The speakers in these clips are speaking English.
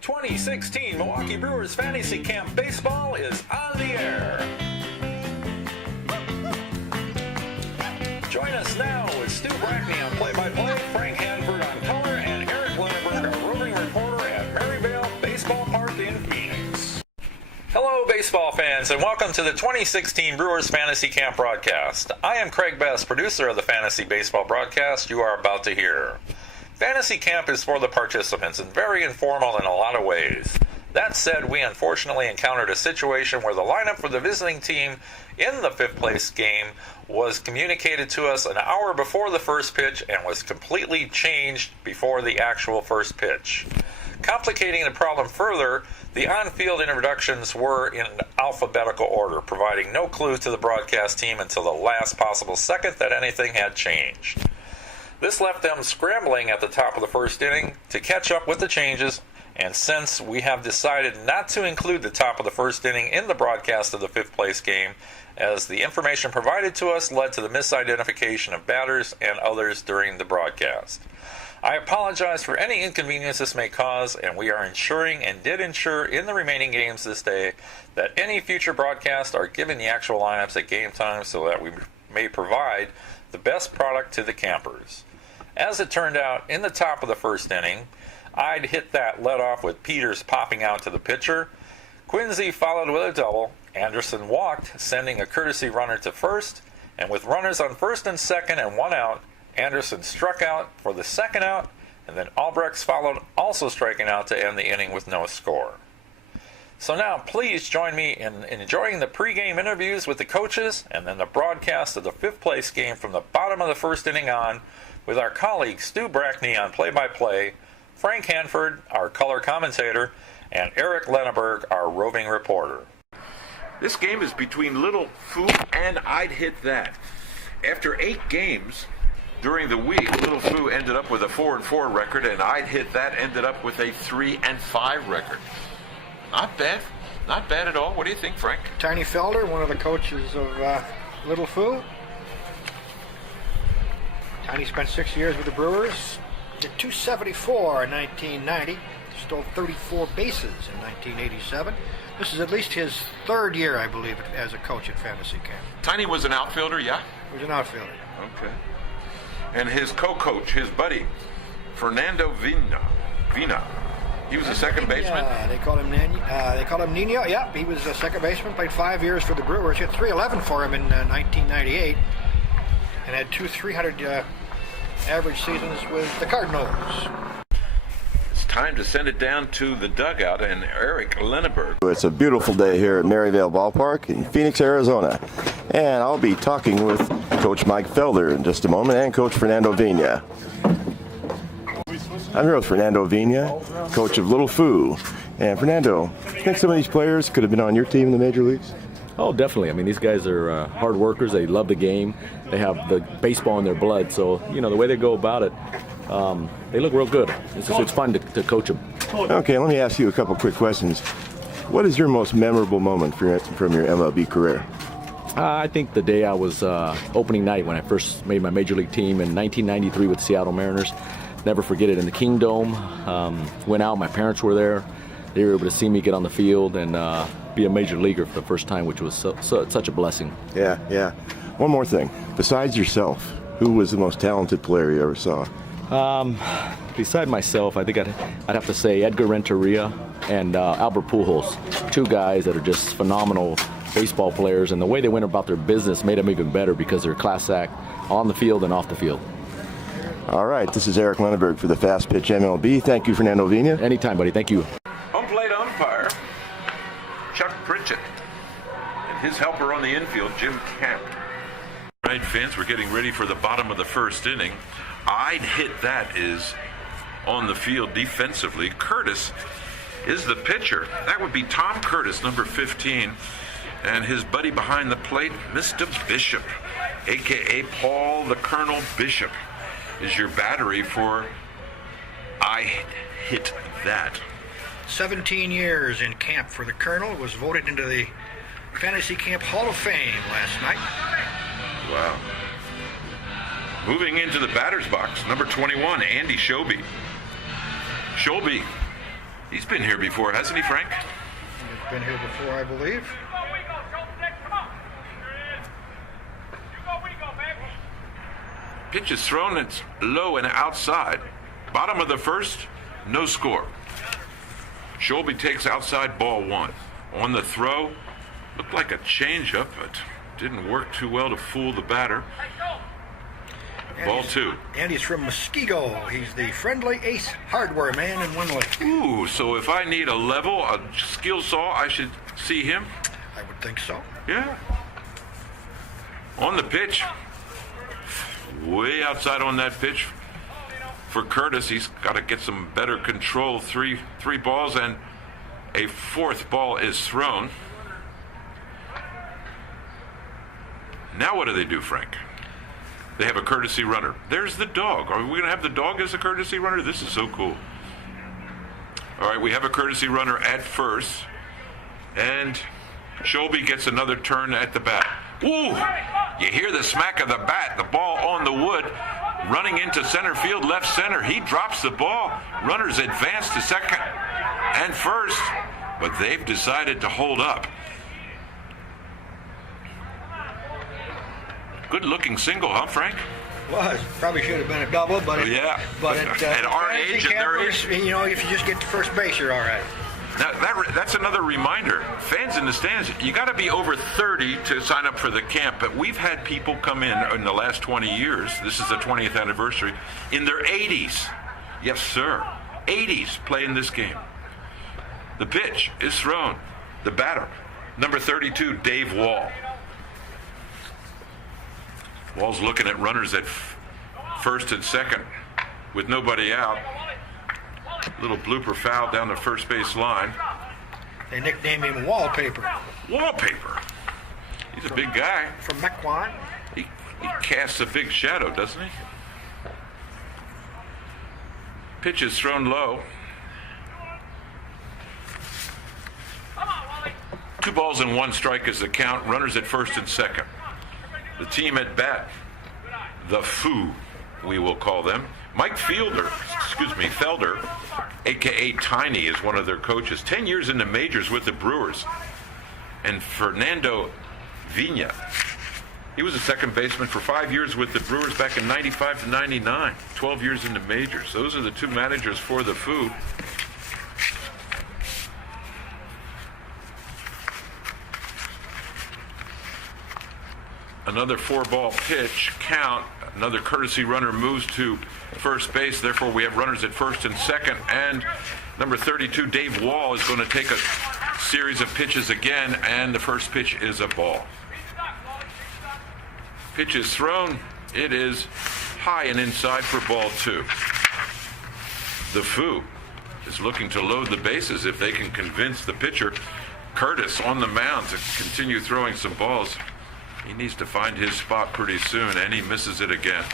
2016 Milwaukee Brewers Fantasy Camp Baseball is on the air. Join us now with Stu Brackney on play-by-play, Frank Hanford on color, and Eric Lindenberg, our roving reporter at Maryvale Baseball Park in Phoenix. Hello, baseball fans, and welcome to the 2016 Brewers Fantasy Camp broadcast. I am Craig Best, producer of the Fantasy Baseball broadcast you are about to hear. Fantasy Camp is for the participants and very informal in a lot of ways. That said, we unfortunately encountered a situation where the lineup for the visiting team in the fifth place game was communicated to us an hour before the first pitch and was completely changed before the actual first pitch. Complicating the problem further, the on-field introductions were in alphabetical order, providing no clue to the broadcast team until the last possible second that anything had changed. This left them scrambling at the top of the first inning to catch up with the changes, and since we have decided not to include the top of the first inning in the broadcast of the fifth place game, as the information provided to us led to the misidentification of batters and others during the broadcast. I apologize for any inconvenience this may cause, and we are ensuring and did ensure in the remaining games this day that any future broadcasts are given the actual lineups at game time so that we may provide the best product to the campers. As it turned out, in the top of the first inning, I'd hit that led off with Peters popping out to the pitcher. Quincy followed with a double. Anderson walked, sending a courtesy runner to first. And with runners on first and second and one out, Anderson struck out for the second out, and then Albrechts followed, also striking out to end the inning with no score. So now, please join me in enjoying the pregame interviews with the coaches and then the broadcast of the fifth place game from the bottom of the first inning on with our colleague Stu Brackney on play-by-play, Frank Hanford, our color commentator, and Eric Lindenberg, our roving reporter. This game is between Little Foo and I'd Hit That. After 8 games during the week, Little Foo ended up with a 4-4 record, and I'd Hit That ended up with a 3-5 record. Not bad. Not bad at all. What do you think, Frank? Tiny Felder, one of the coaches of Little Foo. Tiny spent 6 years with the Brewers. Did 274 in 1990. Stole 34 bases in 1987. This is at least his third year, I believe, as a coach at Fantasy Camp. Tiny was an outfielder, yeah? He was an outfielder. Okay. And his co-coach, his buddy, Fernando Vina. He was a second baseman? Yeah, they called him Nino. Yeah, he was a second baseman, played 5 years for the Brewers. He had 311 for him in 1998 and had 300 average seasons with the Cardinals. It's time to send it down to the dugout and Eric Lindenberg. It's a beautiful day here at Maryvale Ballpark in Phoenix, Arizona. And I'll be talking with Coach Mike Felder in just a moment and Coach Fernando Vina. I'm here with Fernando Vina, coach of Little Foo. And Fernando, do you think some of these players could have been on your team in the major leagues? Oh, definitely. I mean, these guys are hard workers. They love the game. They have the baseball in their blood. So, you know, the way they go about it, they look real good. It's fun to coach them. Okay, let me ask you a couple quick questions. What is your most memorable moment from your MLB career? I think the day I was opening night when I first made my major league team in 1993 with the Seattle Mariners. Never forget it, in the Kingdome. Went out, my parents were there. They were able to see me get on the field and be a major leaguer for the first time, which was such a blessing. Yeah. One more thing. Besides yourself, who was the most talented player you ever saw? Beside myself, I think I'd have to say Edgar Renteria and Albert Pujols. 2 guys that are just phenomenal baseball players, and the way they went about their business made them even better because they're class act on the field and off the field. All right, this is Eric Lindenberg for the Fast Pitch MLB. Thank you, Fernando Vina. Anytime, buddy. Thank you. Home plate umpire, Chuck Pritchett, and his helper on the infield, Jim Camp. All right, fans, we're getting ready for the bottom of the first inning. I'd Hit That is on the field defensively. Curtis is the pitcher. That would be Tom Curtis, number 15, and his buddy behind the plate, Mr. Bishop, a.k.a. Paul the Colonel Bishop, is your battery for I Hit That. 17 years in camp for the Colonel. Was voted into the Fantasy Camp Hall of Fame last night. Wow. Moving into the batter's box, number 21, Andy Shoby. Shoby He's been here before, hasn't he, Frank? He's been here before, I believe. Pitch is thrown, it's low and outside. Bottom of the first, no score. Shelby takes outside, ball 1. On the throw, looked like a changeup, but didn't work too well to fool the batter. Ball 2. And he's from Muskego. He's the friendly ace hardware man in Winley. Ooh, so if I need a level, a skill saw, I should see him? I would think so. Yeah. On the pitch, way outside on that pitch for Curtis. He's got to get some better control. Three balls and a 4th ball is thrown. Now what do they do, Frank? They have a courtesy runner. There's the dog. Are we going to have the dog as a courtesy runner? This is so cool. All right, we have a courtesy runner at first. And Shelby gets another turn at the bat. Ooh! You hear the smack of the bat. The ball on the wood. Running into center field, left center. He drops the ball. Runners advance to second and first. But they've decided to hold up. Good-looking single, huh, Frank? Was. Probably should have been a double, but Yeah. But at our age and their age, you know, if you just get to first base, you're all right. now that's another reminder. Fans in the stands, you got to be over 30 to sign up for the camp. But we've had people come in the last 20 years. This is the 20th anniversary in their 80s. Yes, sir. 80s playing this game. The pitch is thrown. The batter, number 32, Dave Wall. Wall's looking at runners at first and second with nobody out. Little blooper foul down the first base line. They nickname him Wallpaper. Wallpaper. He's a big guy. From Mequon. He casts a big shadow, doesn't he? Pitch is thrown low. 2 balls and 1 strike is the count. Runners at first and second. The team at bat, the Foo, we will call them. Mike Felder, a.k.a. Tiny, is one of their coaches. 10 years in the majors with the Brewers. And Fernando Vina, he was a second baseman for 5 years with the Brewers back in 95 to 99. 12 years in the majors. Those are the 2 managers for the Foo. Another 4-ball pitch count. Another courtesy runner moves to first base. Therefore, we have runners at first and second. And number 32, Dave Wall, is going to take a series of pitches again. And the first pitch is a ball. Pitch is thrown. It is high and inside for ball 2. The Foo is looking to load the bases if they can convince the pitcher, Curtis, on the mound to continue throwing some balls. He needs to find his spot pretty soon, and he misses it again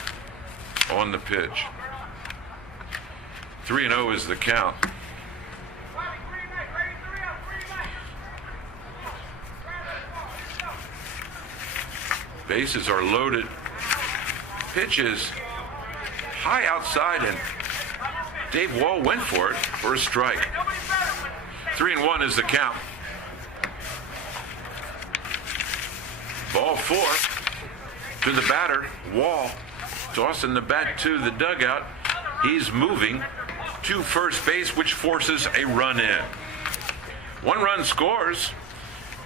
on the pitch. 3-0 is the count. Bases are loaded. Pitch is high outside, and Dave Wall went for it for a strike. 3-1 is the count. Ball 4 to the batter. Wall tossing the bat to the dugout. He's moving to first base, which forces a run in. 1 run scores.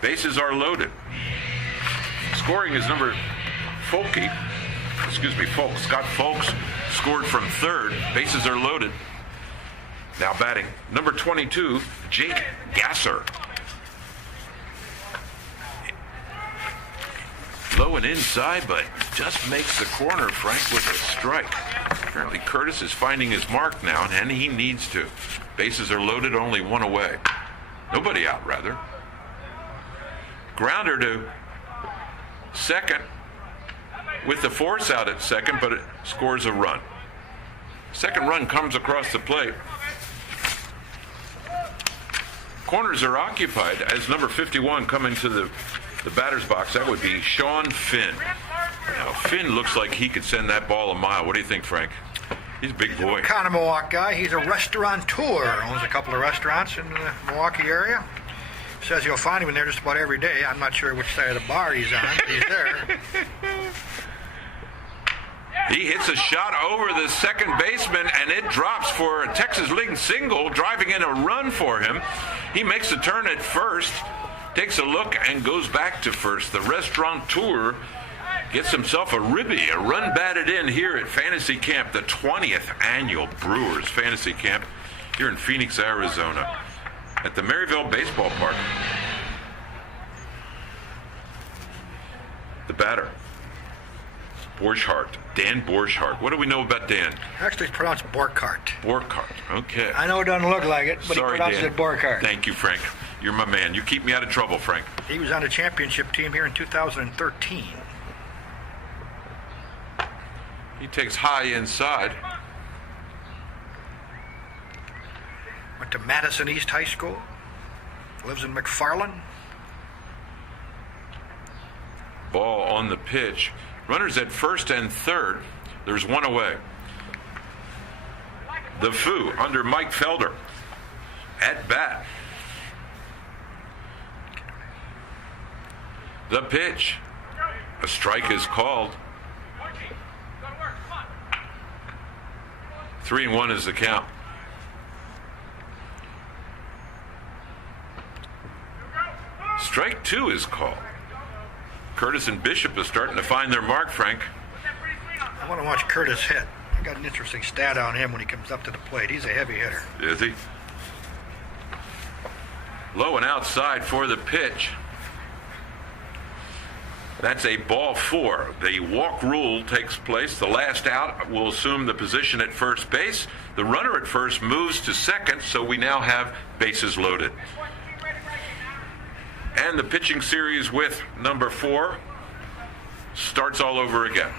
Bases are loaded. Scoring is number Folks. Scott Folks scored from third. Bases are loaded. Now batting, number 22, Jake Gasser. Low and inside, but just makes the corner, Frank, with a strike. Apparently Curtis is finding his mark now, and he needs to. Bases are loaded, only 1 away. Nobody out, rather. Grounder to second with the force out at second, but it scores a run. Second run comes across the plate. Corners are occupied as number 51 come into the batter's box. That would be Sean Finn. Now, Finn looks like he could send that ball a mile. What do you think, Frank? He's a big boy. Milwaukee guy. He's a restaurateur. Owns a couple of restaurants in the Milwaukee area. Says you'll find him in there just about every day. I'm not sure which side of the bar he's on, but he's there. He hits a shot over the second baseman, and it drops for a Texas League single, driving in a run for him. He makes a turn at first, takes a look, and goes back to first. The restaurateur gets himself a ribby, a run batted in here at Fantasy Camp, the 20th annual Brewers Fantasy Camp here in Phoenix, Arizona, at the Maryville Baseball Park. The batter, Borchardt, Dan Borchardt. What do we know about Dan? Actually, it's pronounced Borchardt. Borchardt, okay. I know it doesn't look like it, but Sorry, he pronounces Dan. it Borchardt. Thank you, Frank. You're my man. You keep me out of trouble, Frank. He was on the championship team here in 2013. He takes high inside. Went to Madison East High School. Lives in McFarland. Ball on the pitch. Runners at first and third. There's one away. The Foo under Mike Felder at bat. The pitch. A strike is called. 3-1 is the count. Strike two is called. Curtis and Bishop is starting to find their mark, Frank. I want to watch Curtis hit. I got an interesting stat on him when he comes up to the plate. He's a heavy hitter. Is he? Low and outside for the pitch. That's a ball four. The walk rule takes place. The last out will assume the position at first base. The runner at first moves to second, so we now have bases loaded. And the pitching series with number 4 starts all over again.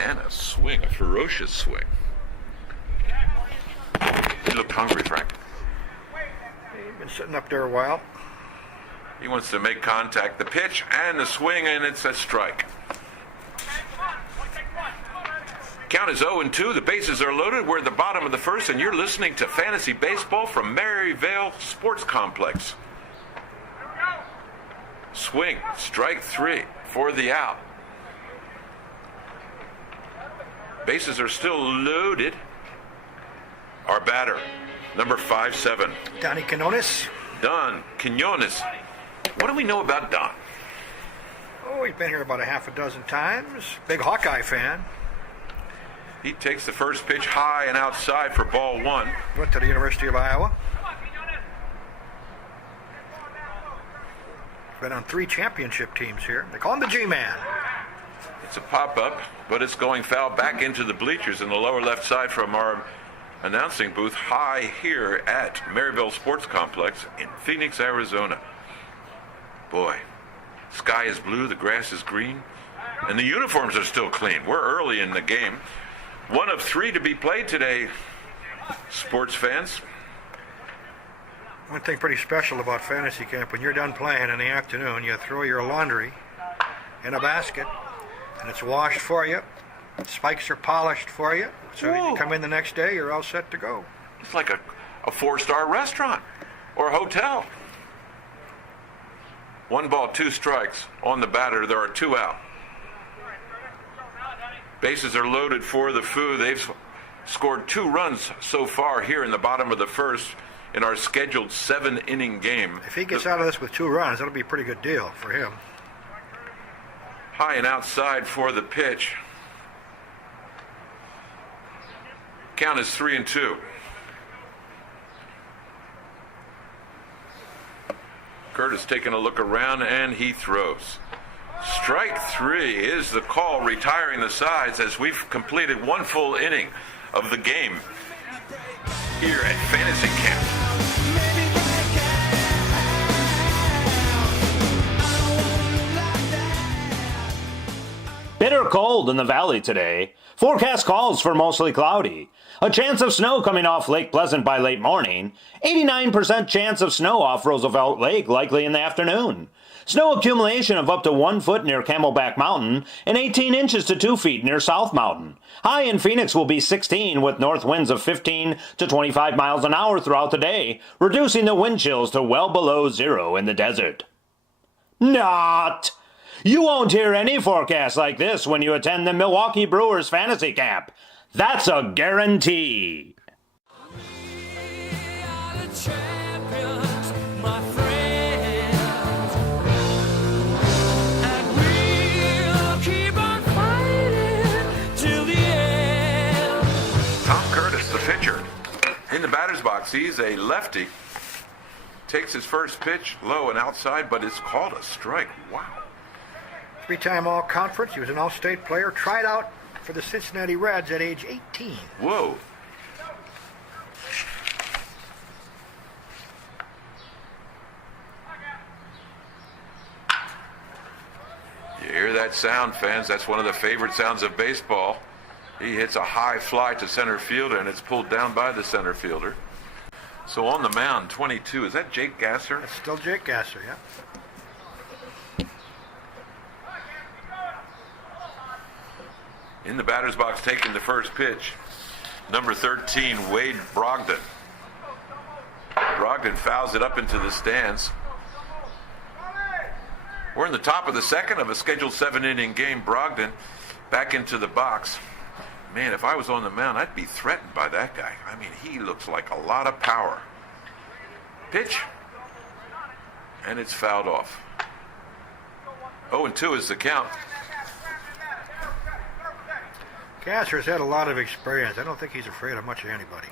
And a swing, a ferocious swing. He looked hungry, Frank. He's been sitting up there a while. He wants to make contact. The pitch and the swing, and it's a strike. Count is 0-2. The bases are loaded. We're at the bottom of the first, and you're listening to Fantasy Baseball from Maryvale Sports Complex. Swing, strike 3 for the out. Bases are still loaded. Our batter, number 5'7". Donnie Quinones. Don Quinones. What do we know about Don? Oh, he's been here about a half a dozen times. Big Hawkeye fan. He takes the first pitch high and outside for ball 1. Went to the University of Iowa. Been on 3 championship teams here. They call him the G-Man. It's a pop-up, but it's going foul back into the bleachers in the lower left side from our announcing booth high here at Maryville Sports Complex in Phoenix, Arizona. Boy, sky is blue, the grass is green, and the uniforms are still clean. We're early in the game. 1 of 3 to be played today, sports fans. One thing pretty special about fantasy camp, when you're done playing in the afternoon, you throw your laundry in a basket, and it's washed for you. Spikes are polished for you. So Whoa. you come in the next day, you're all set to go. It's like a 4-star restaurant or a hotel. 1 ball, 2 strikes on the batter. There are 2 out. Bases are loaded for the Foo. They've scored 2 runs so far here in the bottom of the first in our scheduled 7-inning game. If he gets out of this with 2 runs, that'll be a pretty good deal for him. High and outside for the pitch. Count is 3-2. Curtis taking a look around, and he throws. Strike 3 is the call, retiring the sides as we've completed 1 full inning of the game here at Fantasy Camp. Bitter cold in the valley today. Forecast calls for mostly cloudy. A chance of snow coming off Lake Pleasant by late morning. 89% chance of snow off Roosevelt Lake likely in the afternoon. Snow accumulation of up to 1 foot near Camelback Mountain and 18 inches to 2 feet near South Mountain. High in Phoenix will be 16 with north winds of 15 to 25 miles an hour throughout the day, reducing the wind chills to well below zero in the desert. Not! You won't hear any forecast like this when you attend the Milwaukee Brewers Fantasy Camp. That's a guarantee. In the batter's box, he's a lefty. Takes his first pitch low and outside, but it's called a strike. Wow. 3-time All-Conference. He was an All-State player. Tried out for the Cincinnati Reds at age 18. Whoa. You hear that sound, fans? That's one of the favorite sounds of baseball. He hits a high fly to center fielder, and it's pulled down by the center fielder. So on the mound, 22. Is that Jake Gasser? That's still Jake Gasser, yeah. In the batter's box, taking the first pitch, number 13, Wade Brogdon. Brogdon fouls it up into the stands. We're in the top of the second of a scheduled 7-inning game. Brogdon back into the box. Man, if I was on the mound, I'd be threatened by that guy. I mean, he looks like a lot of power. Pitch. And it's fouled off. 0-2 is the count. Gasser's had a lot of experience. I don't think he's afraid of much of anybody.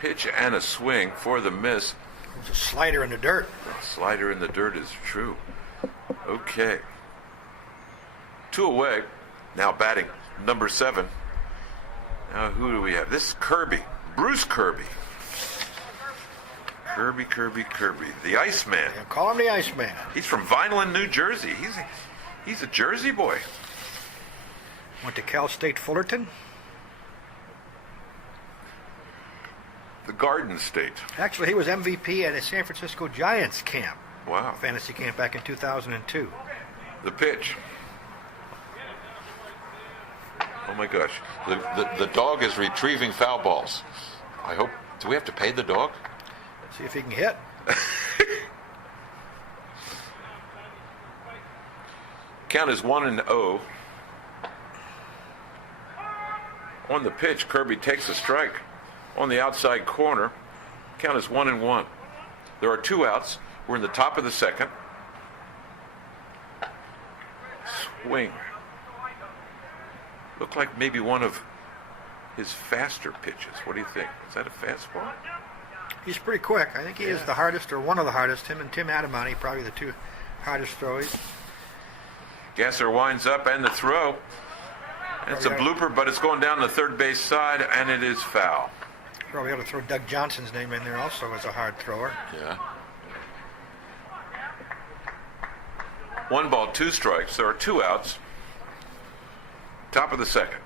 Pitch and a swing for the miss. It was a slider in the dirt. Slider in the dirt is true. Okay. 2 away. Now batting, number 7. Now who do we have? This is Kirby. Bruce Kirby. Kirby. The Iceman. Yeah, call him the Iceman. He's from Vineland, New Jersey. He's a Jersey boy. Went to Cal State Fullerton. The Garden State. Actually, he was MVP at a San Francisco Giants camp. Wow. Fantasy camp back in 2002. The pitch. Oh my gosh. The dog is retrieving foul balls. I hope. Do we have to pay the dog? Let's see if he can hit. Count is 1-0. On the pitch, Kirby takes a strike on the outside corner. Count is 1-1. There are 2 outs. We're in the top of the second. Swing. Looked like maybe one of his faster pitches. What do you think? Is that a fastball? He's pretty quick. I think he is the hardest, or one of the hardest. Him and Tim Adamani, probably the 2 hardest throws. Gasser winds up and the throw. It's a blooper, but it's going down the third base side, and it is foul. Probably ought to throw Doug Johnson's name in there also as a hard thrower. Yeah. 1 ball, 2 strikes. There are 2 outs. Top of the second.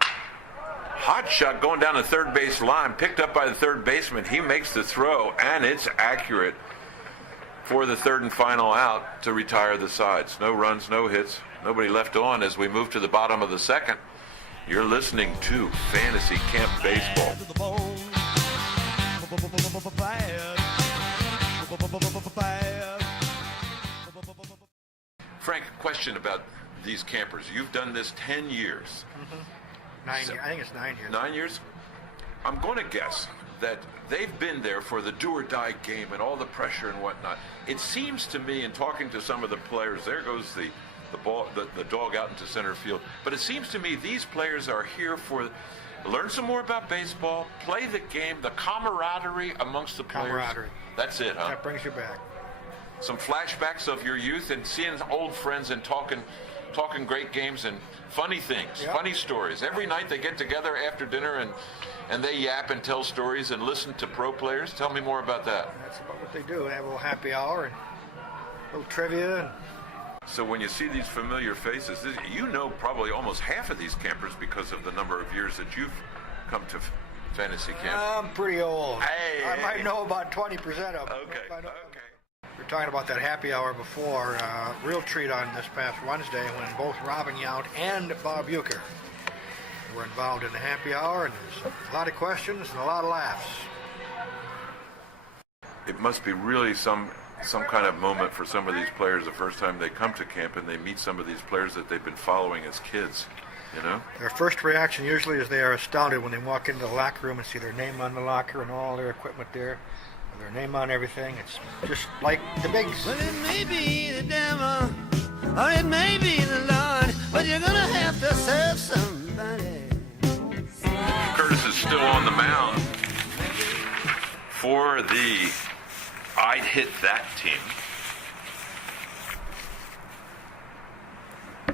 Hot shot going down the third base line, picked up by the third baseman. He makes the throw, and it's accurate for the third and final out to retire the sides. No runs, no hits, nobody left on as we move to the bottom of the second. You're listening to Fantasy Camp Baseball. Frank, question about these campers. You've done this 10 years. Mm-hmm. 9 years. I think it's 9 years. 9 years? I'm going to guess that they've been there for the do-or-die game and all the pressure and whatnot. It seems to me, in talking to some of the players, there goes the ball, the dog out into center field. But it seems to me these players are here for learn some more about baseball, play the game, the camaraderie amongst the players. Camaraderie. That's it, huh? That brings you back. Some flashbacks of your youth and seeing old friends and talking great games and funny things, funny stories. Every night they get together after dinner and they yap and tell stories and listen to pro players. Tell me more about that. That's about what they do. They have a little happy hour and a little trivia. And so when you see these familiar faces, you know probably almost half of these campers because of the number of years that you've come to fantasy camp? I'm pretty old. Hey, I might know about 20% of them. Okay. We were talking about that happy hour before. Real treat on this past Wednesday when both Robin Yount and Bob Euchre were involved in the happy hour, and there's a lot of questions and a lot of laughs. It must be really some kind of moment for some of these players the first time they come to camp and they meet some of these players that they've been following as kids, you know? Their first reaction usually is they are astounded when they walk into the locker room and see their name on the locker and all their equipment there, and their name on everything. It's just like the bigs. Well, it may be the devil, or it may be the Lord, but you're gonna have to serve somebody. Curtis is still on the mound for the I'd Hit That team.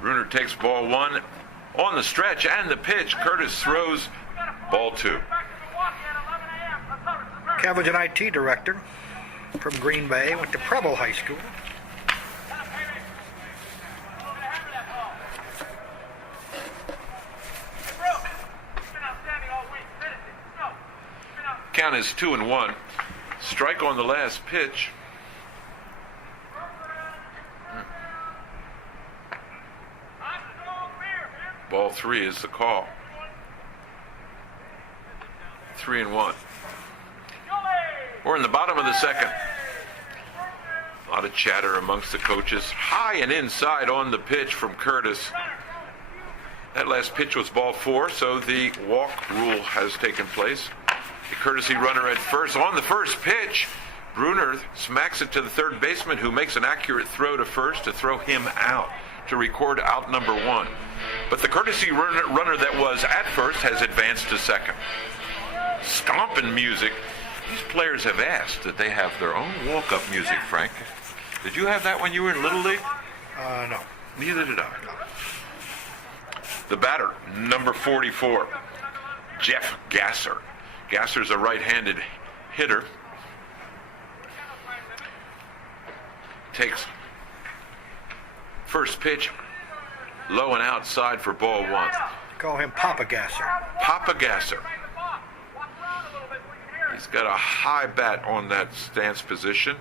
Bruner takes ball one on the stretch and the pitch. Curtis throws ball two. Kevin's an IT director from Green Bay, went to Preble High School. Count is 2-1. Strike on the last pitch. Ball three is the call. 3-1. We're in the bottom of the second. A lot of chatter amongst the coaches. High and inside on the pitch from Curtis. That last pitch was ball four, so the walk rule has taken place. The courtesy runner at first. On the first pitch, Bruner smacks it to the third baseman, who makes an accurate throw to first to throw him out, to record out number one. But the courtesy runner that was at first has advanced to second. Stomping music. These players have asked that they have their own walk-up music, Frank. Did you have that when you were in Little League? No. Neither did I. The batter, number 44, Jeff Gasser. Gasser's a right-handed hitter. Takes first pitch, low and outside for ball one. Call him Papa Gasser. Papa Gasser. He's got a high bat on that stance position.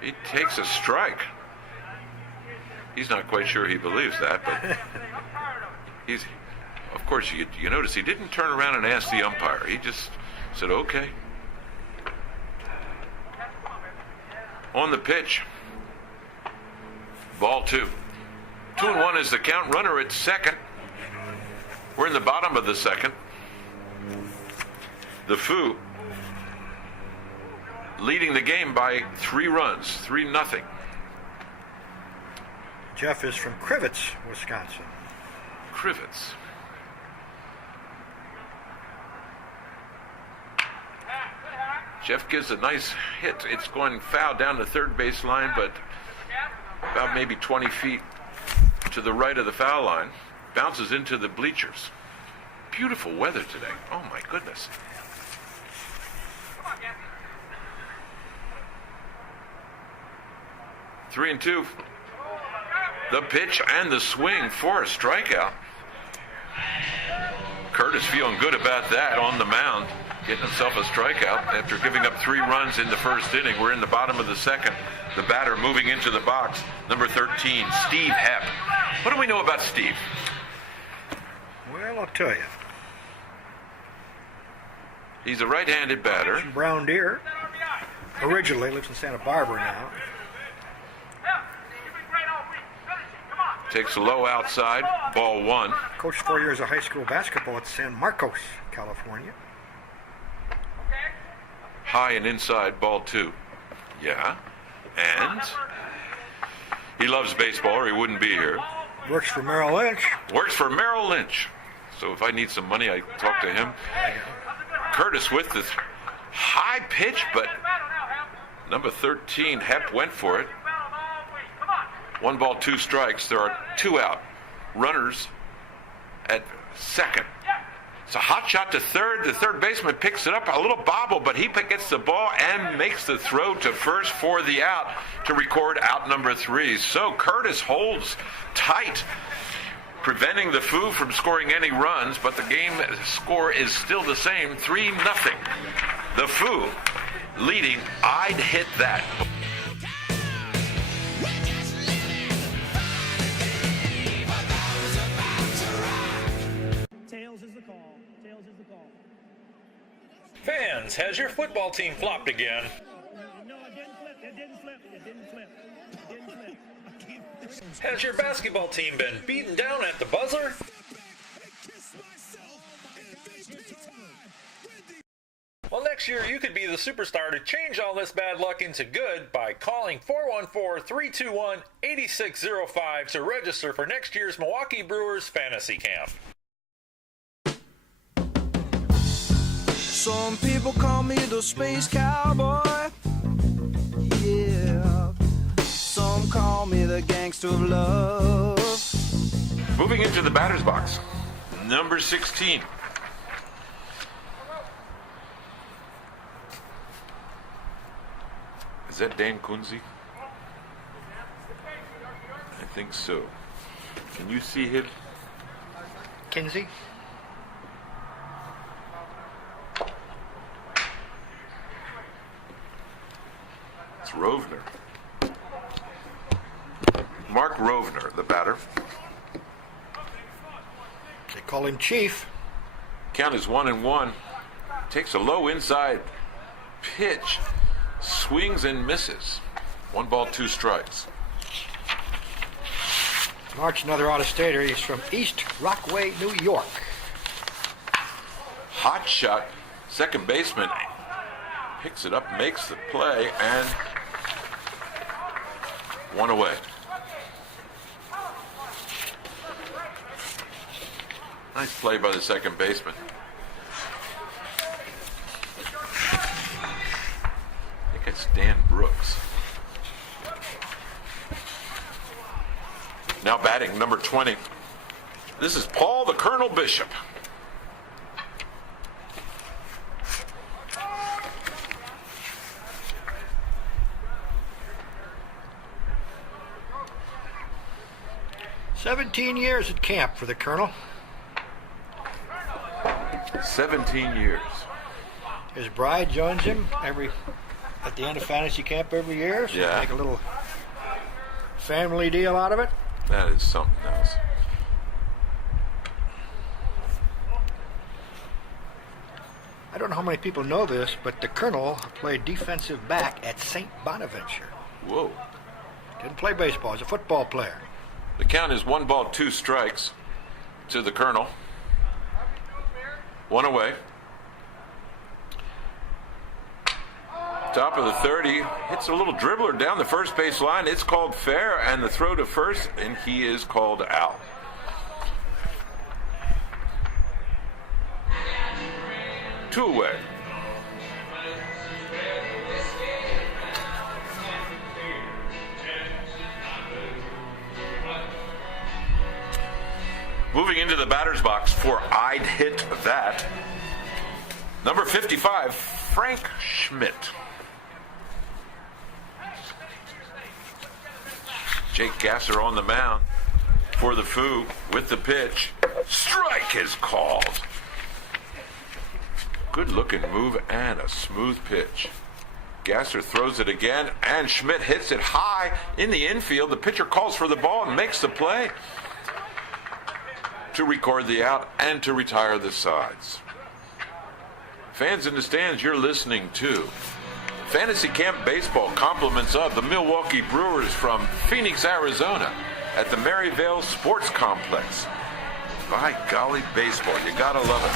He takes a strike. He's not quite sure he believes that, but he's, of course, you notice he didn't turn around and ask the umpire. He just said, okay. On the pitch, ball two. 2-1 is the count. Runner at second. We're in the bottom of the second. The Foo leading the game by 3 runs, 3-0. Jeff is from Crivets, Wisconsin. Crivets. Jeff gives a nice hit. It's going foul down the third base line, but about maybe 20 feet to the right of the foul line. Bounces into the bleachers. Beautiful weather today. Oh my goodness. Three and two. The pitch and the swing for a strikeout. Curtis feeling good about that on the mound, getting himself a strikeout after giving up 3 runs in the first inning. We're in the bottom of the second. The batter moving into the box, number 13, Steve Hepp. What do we know about Steve? Well, I'll tell you. He's a right-handed batter. Brown Deer. Originally lives in Santa Barbara now. Takes a low outside, ball one. Coached 4 years of high school basketball at San Marcos, California. High and inside, ball two. Yeah. And he loves baseball or he wouldn't be here. Works for Merrill Lynch. Works for Merrill Lynch. So if I need some money, I talk to him. Curtis with the high pitch, but number 13, Hepp, went for it. 1 ball, 2 strikes. There are 2 out. Runners at second. It's a hot shot to third. The third baseman picks it up. A little bobble, but he gets the ball and makes the throw to first for the out to record out number 3. So Curtis holds tight preventing the Foo from scoring any runs, but the game score is still the same, 3-0. The Foo leading I'd Hit That. Tails is the call. Tails is the call. Fans, has your football team flopped again? No, it didn't flip. It didn't flip. It didn't flip. It didn't flip. Has your basketball team been beaten down at the buzzer? Well, next year you could be the superstar to change all this bad luck into good by calling 414-321-8605 to register for next year's Milwaukee Brewers Fantasy Camp. Some people call me the space cowboy. Yeah. Some call me the gangster of love. Moving into the batter's box, number 16. Is that Dan Kunze? I think so. Can you see him? Kinsey? It's Rovner. Mark Rovner, the batter. They call him Chief. Count is 1-1. Takes a low inside pitch. Swings and misses. 1 ball, 2 strikes. Mark's another out-of-stater. He's from East Rockaway, New York. Hot shot. Second baseman picks it up, makes the play, and 1 away. Nice play by the second baseman. I think it's Dan Brooks. Now batting, number 20. This is Paul the Colonel Bishop. "17 years at camp for the Colonel. 17 years. His bride joins him at the end of fantasy camp every year. So Yeah. make a little family deal out of it. That is something else. I don't know how many people know this, but the Colonel played defensive back at St. Bonaventure. Whoa. Didn't play baseball. He's a football player. The count is 1 ball, 2 strikes to the Colonel. 1 away. Top of the 30, hits a little dribbler down the first base line. It's called fair, and the throw to first, and he is called out. Two away. Moving into the batter's box for I'd Hit That. Number 55, Frank Schmidt. Jake Gasser on the mound for the Foo with the pitch. Strike is called. Good looking move and a smooth pitch. Gasser throws it again, and Schmidt hits it high in the infield. The pitcher calls for the ball and makes the play to record the out and to retire the sides. Fans in the stands, you're listening to Fantasy Camp Baseball, compliments of the Milwaukee Brewers from Phoenix, Arizona at the Maryvale Sports Complex. By golly, baseball, you gotta love it.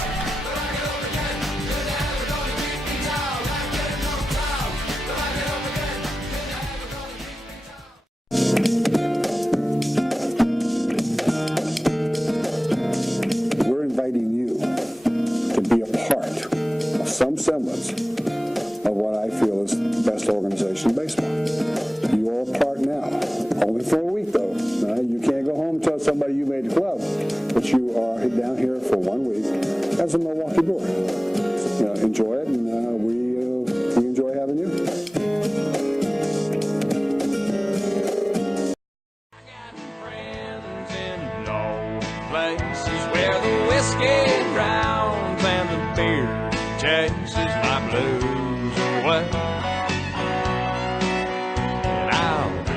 We're inviting you to be a part of some semblance of what I feel is the best organization in baseball. You are a part now. Only for a week, though. You can't go home and tell somebody you made the club, but you are down here for 1 week as a Milwaukee Brewer. Enjoy it, and we enjoy having you. I got friends in low places where the whiskey drowns and the beer chases my blues away. And I'll be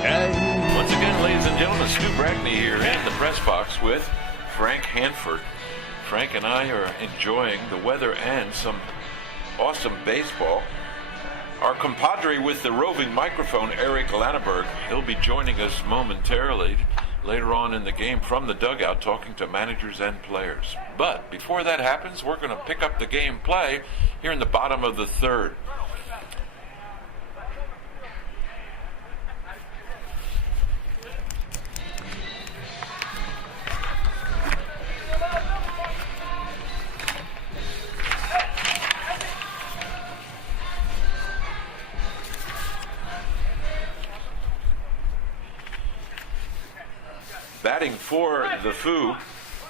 okay. Once again, ladies and gentlemen, Stu Brackney here in the press box with Frank Hanford. Frank and I are enjoying the weather and some awesome baseball. Our compadre with the roving microphone, Eric Lanneberg, he'll be joining us momentarily later on in the game from the dugout, talking to managers and players. But before that happens, we're going to pick up the game play here in the bottom of the third. Batting for the Foo,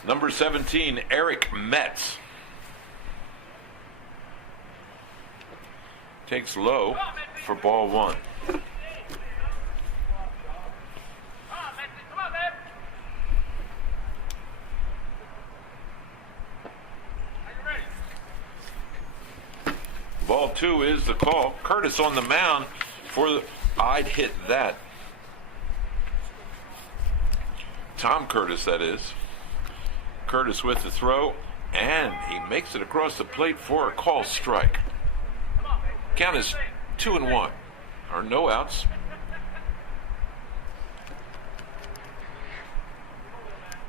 number 17, Eric Metz. Takes low for ball one. Ball two is the call. Curtis on the mound for the... I'd hit that. Tom Curtis, that is. Curtis with the throw, and he makes it across the plate for a call strike. Count is 2-1. Or no outs.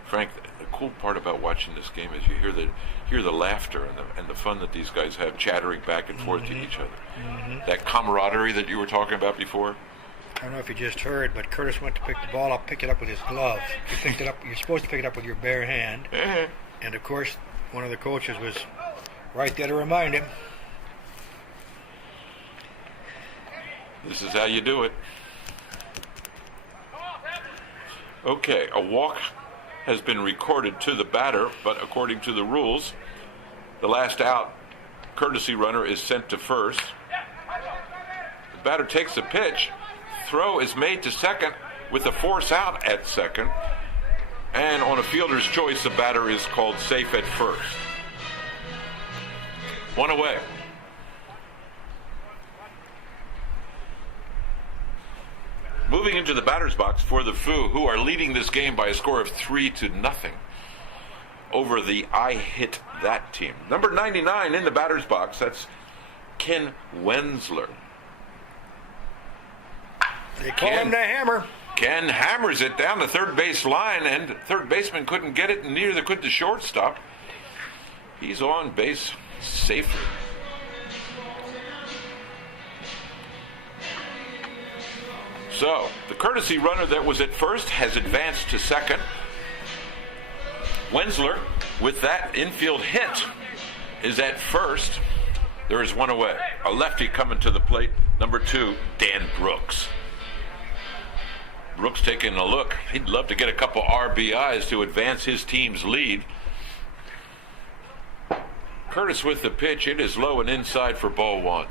Frank, the cool part about watching this game is you hear the laughter and the fun that these guys have chattering back and forth to each other. That camaraderie that you were talking about before. I don't know if you just heard, but Curtis went to pick the ball up, pick it up with his glove. He picked it up. You're supposed to pick it up with your bare hand. And of course, one of the coaches was right there to remind him. This is how you do it. Okay, a walk has been recorded to the batter, but according to the rules, the last out courtesy runner is sent to first. The batter takes the pitch. Throw is made to second with a force out at second, and on a fielder's choice, the batter is called safe at first. One away. Moving into the batter's box for the Foo, who are leading this game by a score of 3-0 over the I Hit That team. Number 99 in the batter's box, that's Ken Wensler. They call him the Hammer. Ken hammers it down the third base line, and third baseman couldn't get it, and neither could the shortstop. He's on base safely. So, the courtesy runner that was at first has advanced to second. Wensler, with that infield hit, is at first. There is one away. A lefty coming to the plate, number 2, Dan Brooks. Brooks taking a look. He'd love to get a couple RBIs to advance his team's lead. Curtis with the pitch. It is low and inside for ball one.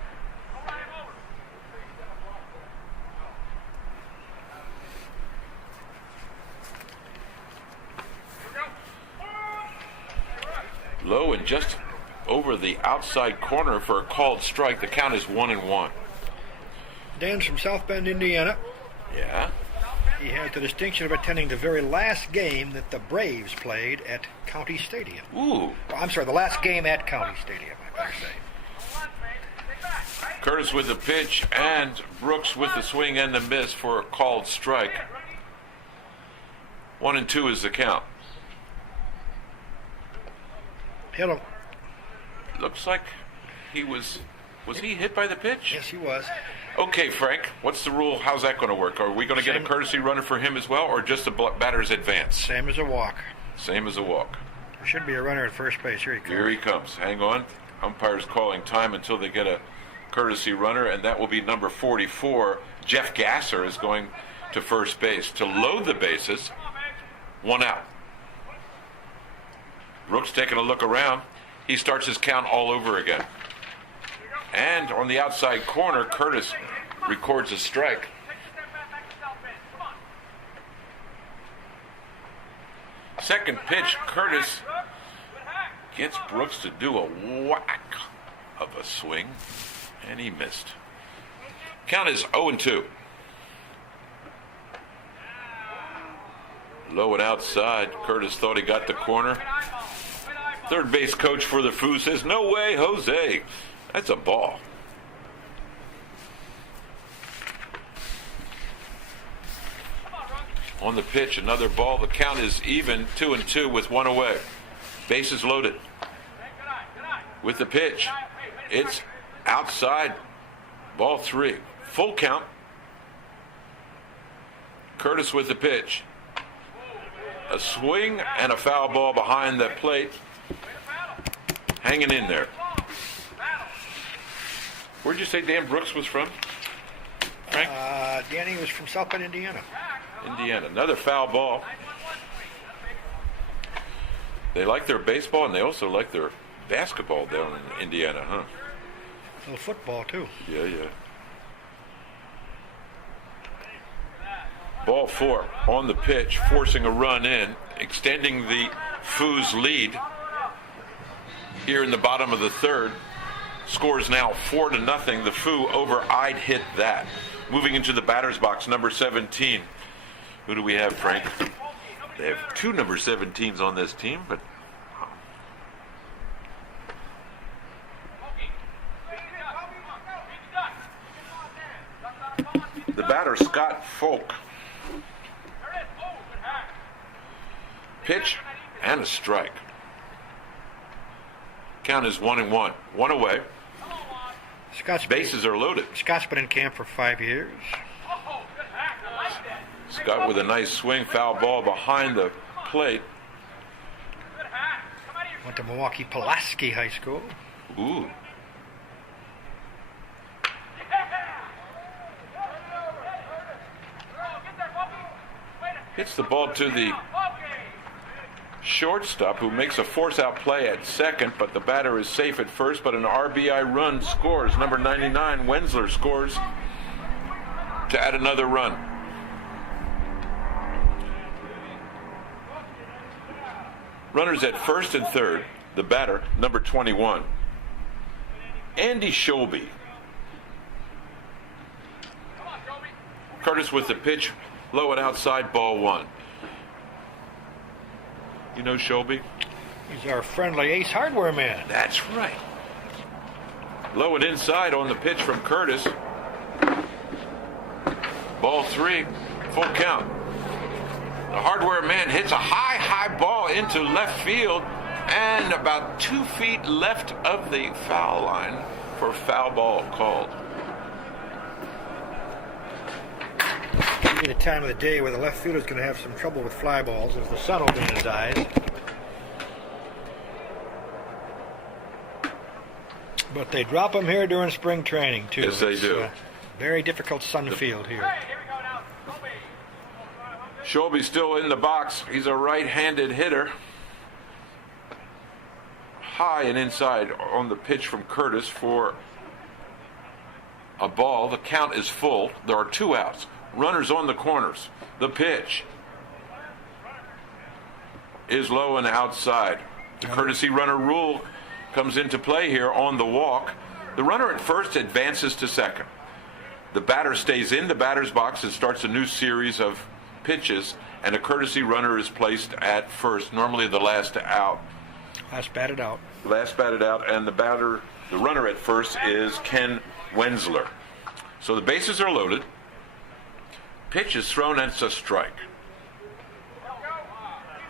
Low and just over the outside corner for a called strike. The count is 1-1. Dan's from South Bend, Indiana. Yeah. He had the distinction of attending the very last game that the Braves played at County Stadium. Ooh. I'm sorry, the last game at County Stadium, I better say. Curtis with the pitch and Brooks with the swing and the miss for a called strike. 1-2 is the count. Hit him. Looks like he was he hit by the pitch? Yes, he was. Okay, Frank, what's the rule? How's that going to work? Are we going to get a courtesy runner for him as well, or just a batter's advance? Same as a walk. Same as a walk. There should be a runner at first base. Here he comes. Here he comes. Hang on. Umpire's calling time until they get a courtesy runner, and that will be number 44. Jeff Gasser is going to first base to load the bases. One out. Brooks taking a look around. He starts his count all over again. And on the outside corner, Curtis records a strike. Second pitch, Curtis gets Brooks to do a whack of a swing, and he missed. Count is 0-2. Low and outside. Curtis thought he got the corner. Third base coach for the Foo says, "No way, Jose. That's a ball." On the pitch, another ball. The count is even, 2-2 with one away. Bases loaded. With the pitch, it's outside. Ball 3. Full count. Curtis with the pitch. A swing and a foul ball behind the plate. Hanging in there. Where'd you say Dan Brooks was from, Frank? Danny was from South Bend, Indiana. Indiana. Another foul ball. They like their baseball and they also like their basketball down in Indiana, huh? A little football, too. Yeah. Ball 4 on the pitch, forcing a run in, extending the Foos lead here in the bottom of the third. Score is now 4-0. The Foo over I'd hit that. Moving into the batter's box, number 17. Who do we have, Frank? They have 2 number 17s on this team, but the batter, Scott Folk. Pitch and a strike. Count is 1-1. One away. Bases are loaded. Scott's been in camp for 5 years. Scott with a nice swing, foul ball behind the plate. Went to Milwaukee Pulaski High School. Ooh. Hits the ball to the shortstop, who makes a force-out play at second, but the batter is safe at first, but an RBI run scores. Number 99, Wensler, scores to add another run. Runners at first and third. The batter, number 21, Andy Shelby. Curtis with the pitch, low and outside, ball 1. You know Shelby? He's our friendly Ace Hardware man. That's right. Low and inside on the pitch from Curtis. Ball 3, full count. The Hardware man hits a high ball into left field and about 2 feet left of the foul line for a foul ball called. At a time of the day where the left fielder's going to have some trouble with fly balls as the sun will be in his eyes. But they drop him here during spring training, too. Yes, they do. Very difficult sun field here. Shelby's still in the box. He's a right-handed hitter. High and inside on the pitch from Curtis for a ball. The count is full. There are 2 outs. Runners on the corners. The pitch is low and outside. The courtesy runner rule comes into play here on the walk. The runner at first advances to second. The batter stays in the batter's box and starts a new series of pitches, and a courtesy runner is placed at first, normally the last out. Last batted out. Last batted out, and the runner at first is Ken Wensler. So the bases are loaded. Pitch is thrown, and it's a strike.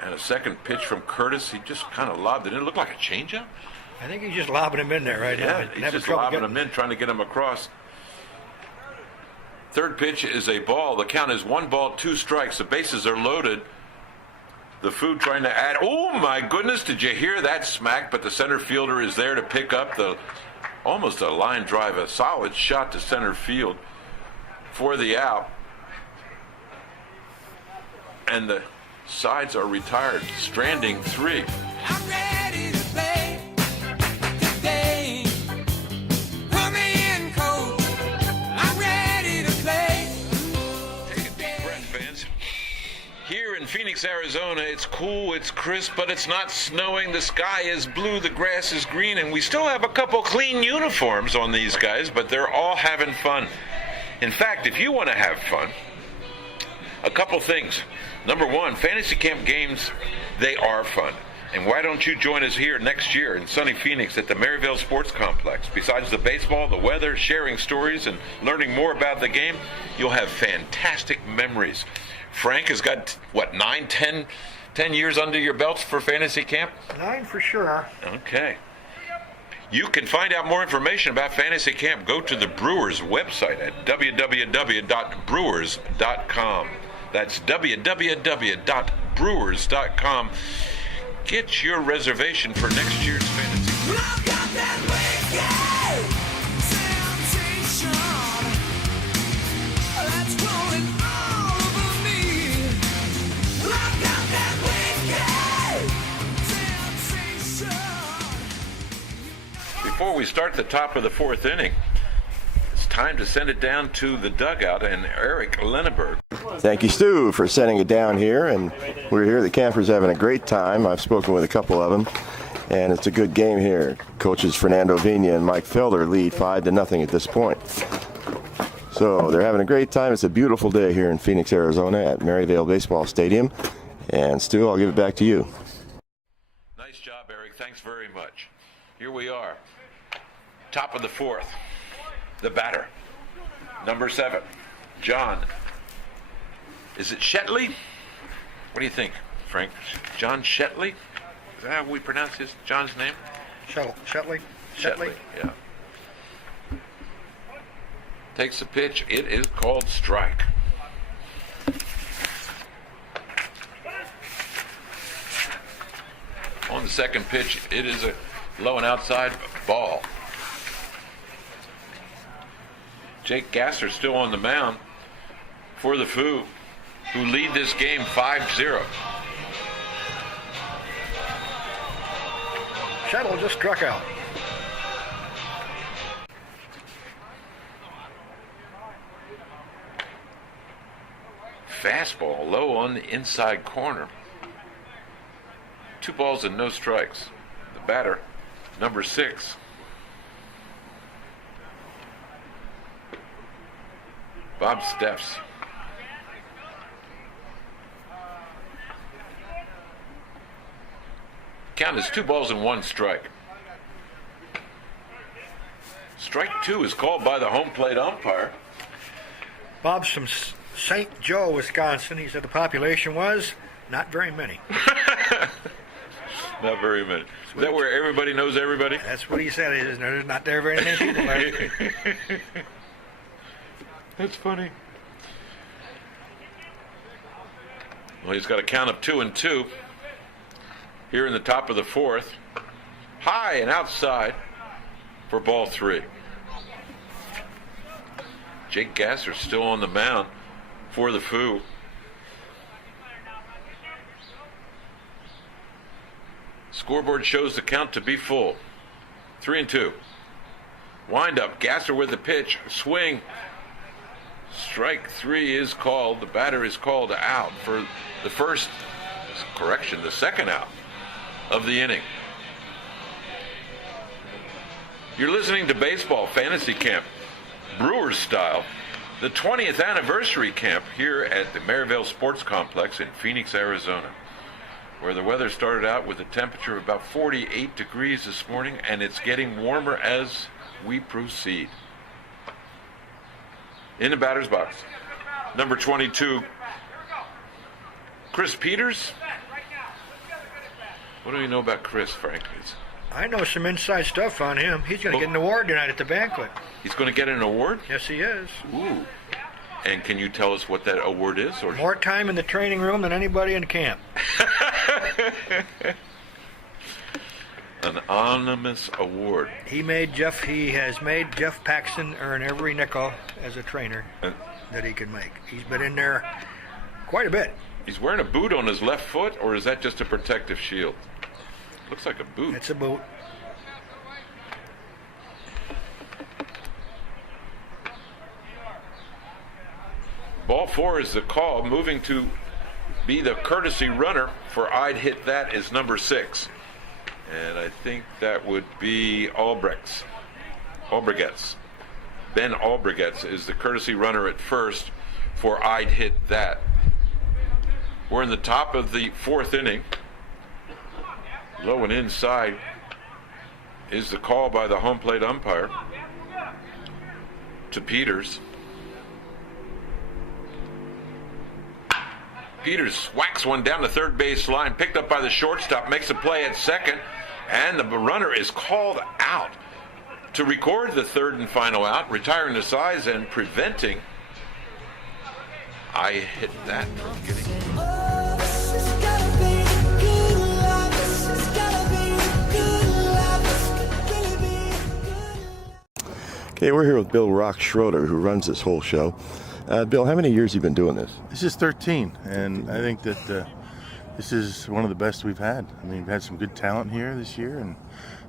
And a second pitch from Curtis. He just kind of lobbed it in. It looked like a changeup. I think he's just lobbing him in there right now. Yeah, he's just lobbing him in, trying to get him across. Third pitch is a ball. The count is 1 ball, 2 strikes. The bases are loaded. The Foo trying to add. Oh, my goodness, did you hear that smack? But the center fielder is there to pick up almost a line drive, a solid shot to center field for the out. And the sides are retired. Stranding 3. I'm ready to play today. Put me in, coach. I'm ready to play. Take a deep breath, fans. Here in Phoenix, Arizona, it's cool, it's crisp, but it's not snowing. The sky is blue, the grass is green, and we still have a couple clean uniforms on these guys, but they're all having fun. In fact, if you want to have fun, a couple things. Number one, fantasy camp games, they are fun. And why don't you join us here next year in sunny Phoenix at the Maryvale Sports Complex? Besides the baseball, the weather, sharing stories, and learning more about the game, you'll have fantastic memories. Frank has got, 10 years under your belts for fantasy camp? 9 for sure. Okay. You can find out more information about fantasy camp. Go to the Brewers website at www.brewers.com. That's www.brewers.com. Get your reservation for next year's fantasy. I've got that wicked sensation that's growing all over me. I've got that wicked sensation. Before we start the top of the fourth inning, it's time to send it down to the dugout and Eric Lenneberg. Thank you, Stu, for sending it down here. And we're here. The campers having a great time. I've spoken with a couple of them, and it's a good game here. Coaches Fernando Vina and Mike Felder lead 5-0 at this point. So they're having a great time. It's a beautiful day here in Phoenix, Arizona at Maryvale Baseball Stadium. And Stu, I'll give it back to you. Nice job, Eric. Thanks very much. Here we are. Top of the fourth. The batter. Number 7, John. Is it Shetley? What do you think, Frank? John Shetley? Is that how we pronounce John's name? Shetley? Yeah. Takes the pitch. It is called strike. On the second pitch, it is a low and outside ball. Jake Gasser still on the mound for the Foo, who lead this game 5-0. Shettle just struck out. Fastball low on the inside corner. 2 balls and no strikes. The batter, number 6. Bob Steffs. Count is 2 balls and 1 strike. Strike 2 is called by the home plate umpire. Bob's from St. Joe, Wisconsin. He said the population was not very many. Not very many. Is that where everybody knows everybody? That's what he said. There's not there very many people there. That's funny. Well, he's got a count of 2-2 here in the top of the fourth. High and outside for ball 3. Jake Gasser still on the mound for the Foo. Scoreboard shows the count to be full. 3-2. Wind up. Gasser with the pitch. Swing. Strike 3 is called. The batter is called out for the second out of the inning. You're listening to Baseball Fantasy Camp, Brewers style, the 20th anniversary camp here at the Maryvale Sports Complex in Phoenix, Arizona, where the weather started out with a temperature of about 48 degrees this morning, and it's getting warmer as we proceed. In the batter's box, number 22, Chris Peters. What do we know about Chris, Frank? I know some inside stuff on him. He's going to get an award tonight at the banquet. He's going to get an award? Yes, he is. Ooh. And can you tell us what that award is? Or more time in the training room than anybody in camp. An anonymous award. He has made Jeff Paxton earn every nickel as a trainer that he can make. He's been in there quite a bit. He's wearing a boot on his left foot, or is that just a protective shield? Looks like a boot. It's a boot. Ball 4 is the call. Moving to be the courtesy runner for I'd Hit That is number 6. And I think that would be Albrechts. Ben Albrechts is the courtesy runner at first for I'd Hit That. We're in the top of the 4th inning. Low and inside is the call by the home plate umpire to Peters. Peters whacks one down the third base line, picked up by the shortstop, makes a play at second, and the runner is called out to record the third and final out, retiring the size and preventing I Hit That from getting. Okay, we're here with Bill Rock Schroeder, who runs this whole show. Bill, how many years have you been doing this? This is 13, and I think that this is one of the best we've had. I mean, we've had some good talent here this year, and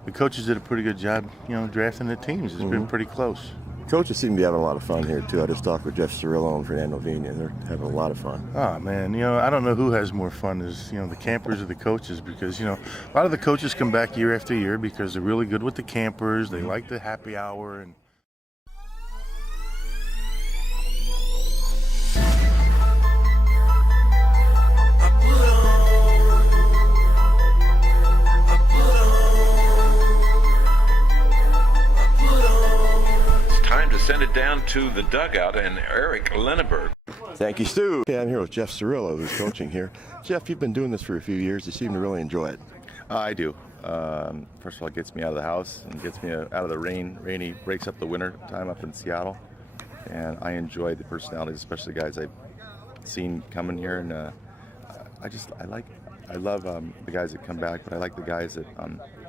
the coaches did a pretty good job, drafting the teams. It's been pretty close. Coaches seem to be having a lot of fun here, too. I just talked with Jeff Cirillo and Fernando Vina. They're having a lot of fun. Oh, man, I don't know who has more fun, the campers or the coaches, because, a lot of the coaches come back year after year because they're really good with the campers. They like the happy hour, and Send it down to the dugout and Eric Lenneberg. Thank you, Stu. Okay, I'm here with Jeff Cirillo, who's coaching here. Jeff, you've been doing this for a few years. You seem to really enjoy it. I do. First of all, it gets me out of the house and gets me out of the rainy, breaks up the winter time up in Seattle. And I enjoy the personalities, especially the guys I've seen coming here. And I love the guys that come back, but I like the guys that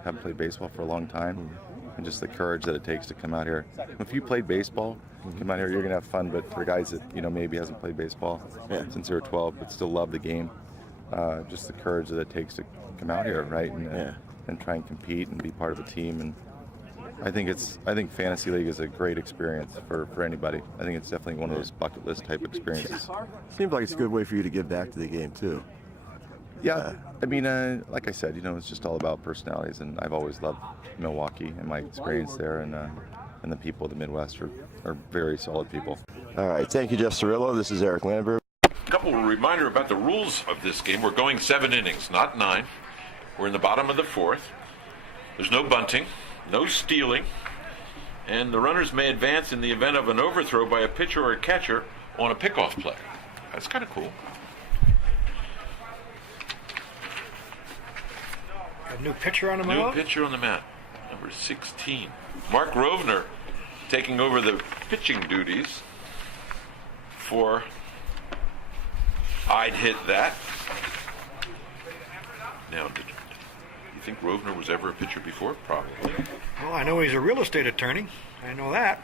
haven't played baseball for a long time. And just the courage that it takes to come out here. If you played baseball, come out here, you're going to have fun. But for guys that, maybe hasn't played baseball since they were 12, but still love the game, just the courage that it takes to come out here, right? And try and compete and be part of a team. And I think Fantasy League is a great experience for anybody. I think it's definitely one of those bucket list type experiences. Seems like it's a good way for you to give back to the game, too. Yeah, I mean, like I said, it's just all about personalities, and I've always loved Milwaukee and my experience there, and the people of the Midwest are very solid people. All right, thank you, Jeff Cirillo. This is Eric Landberg. A couple of reminder about the rules of this game. We're going 7 innings, not 9. We're in the bottom of the 4th. There's no bunting, no stealing, and the runners may advance in the event of an overthrow by a pitcher or a catcher on a pickoff play. That's kind of cool. A new pitcher on the mound? New pitcher on the mound, number 16. Mark Rovner taking over the pitching duties for I'd Hit That. Now, do you think Rovner was ever a pitcher before? Probably. Well, I know he's a real estate attorney. I know that.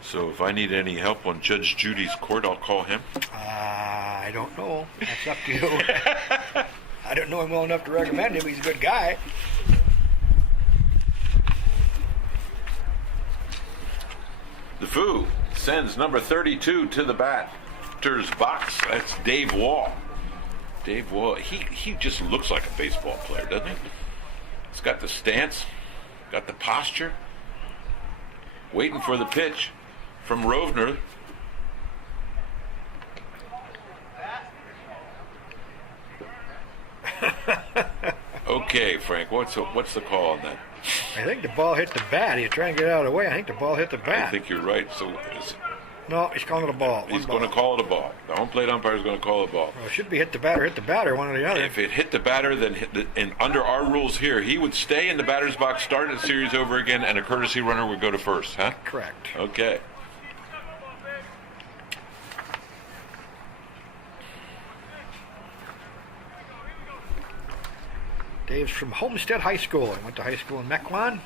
So if I need any help on Judge Judy's court, I'll call him? I don't know. That's up to you. I don't know him well enough to recommend him. He's a good guy. The Foo sends number 32 to the batter's box. That's Dave Wall. Dave Wall, he just looks like a baseball player, doesn't he? He's got the stance, got the posture. Waiting for the pitch from Rovner. Okay, Frank, what's the call on that? I think the ball hit the bat. He's trying to get out of the way. I think the ball hit the bat. I think you're right. So no, he's calling it a ball. He's going to call it a ball. The home plate umpire is going to call it a ball. Well, it should be hit the batter, one or the other. If it hit the batter, then and under our rules here, he would stay in the batter's box, start the series over again, and a courtesy runner would go to first, huh? Correct. Okay. Dave's from Homestead High School. I went to high school in Mequon.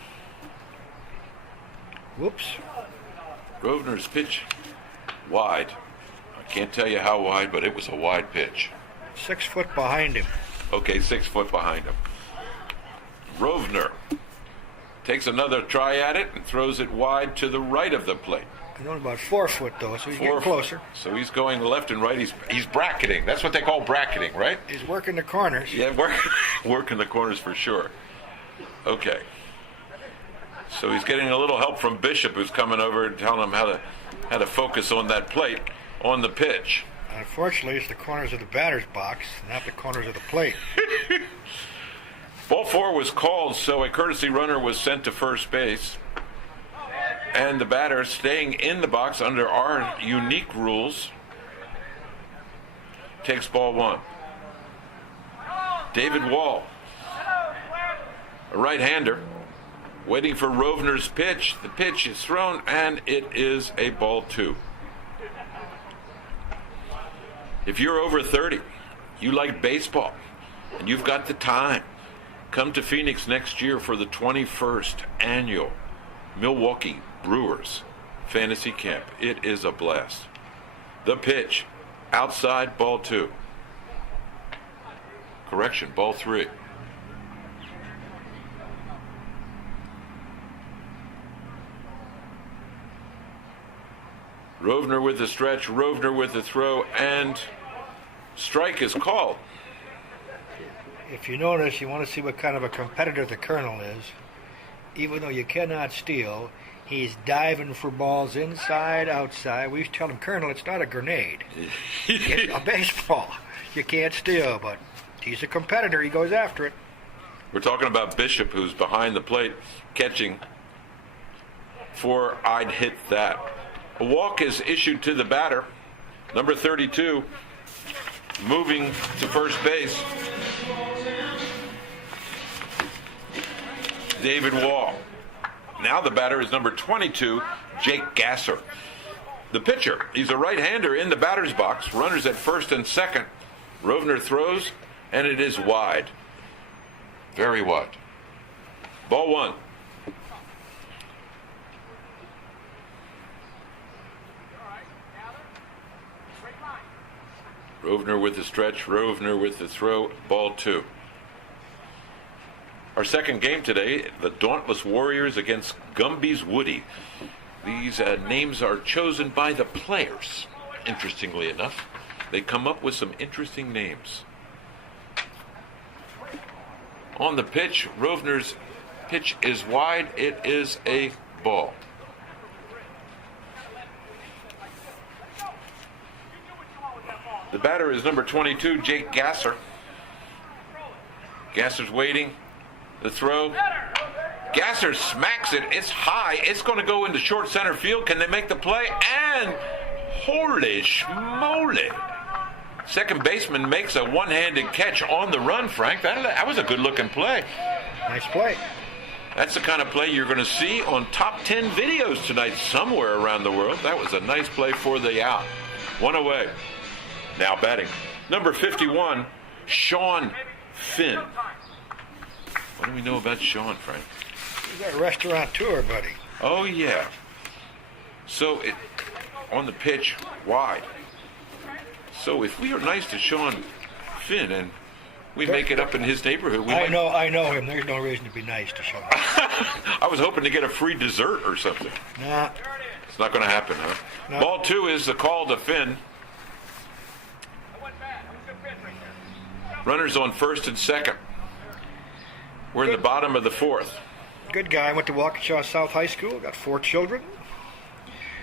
Whoops. Rovner's pitch, wide. I can't tell you how wide, but it was a wide pitch. 6 foot behind him. Okay, 6 foot behind him. Rovner takes another try at it and throws it wide to the right of the plate. He's only about 4 foot, though, so he's getting closer. So he's going left and right. He's bracketing. That's what they call bracketing, right? He's working the corners. Yeah, working the corners for sure. Okay. So he's getting a little help from Bishop, who's coming over and telling him how to focus on that plate on the pitch. Unfortunately, it's the corners of the batter's box, not the corners of the plate. Ball 4 was called, so a courtesy runner was sent to first base. And the batter, staying in the box under our unique rules, takes ball 1. David Wall, a right-hander, waiting for Rovner's pitch. The pitch is thrown, and it is a ball 2. If you're over 30, you like baseball, and you've got the time, come to Phoenix next year for the 21st annual Milwaukee Brewers Fantasy Camp. It is a blast. The pitch, outside, ball 2. Correction, ball 3. Rovner with the stretch, Rovner with the throw, and strike is called. If you notice, you want to see what kind of a competitor the Colonel is. Even though you cannot steal, he's diving for balls inside, outside. We used to tell him, Colonel, it's not a grenade. It's a baseball. You can't steal, but he's a competitor. He goes after it. We're talking about Bishop, who's behind the plate, catching for I'd hit that. A walk is issued to the batter, number 32, moving to first base, David Wall. Now the batter is number 22, Jake Gasser. The pitcher, he's a right-hander in the batter's box, runners at first and second. Rovner throws, and it is wide. Very wide. Ball 1. Rovner with the stretch, Rovner with the throw, ball 2. Our second game today, the Dauntless Warriors against Gumby's Woody. These names are chosen by the players, interestingly enough. They come up with some interesting names. On the pitch, Rovner's pitch is wide. It is a ball. The batter is number 22, Jake Gasser. Gasser's waiting. The throw. Gasser smacks it. It's high. It's going to go into short center field. Can they make the play? And holy schmoly. Second baseman makes a one-handed catch on the run, Frank. That was a good-looking play. Nice play. That's the kind of play you're going to see on top 10 videos tonight somewhere around the world. That was a nice play for the out. One away. Now batting, number 51, Sean Finn. What do we know about Sean, Frank? He's a restaurateur, buddy. Oh, yeah. So, on the pitch, wide. So, if we are nice to Sean Finn and we make it up in his neighborhood... I know him. There's no reason to be nice to Sean. I was hoping to get a free dessert or something. Nah. It's not going to happen, huh? No. Ball 2 is the call to Finn. Runners on first and second. We're in the bottom of the 4th. Good guy. Went to Waukesha South High School. Got 4 children.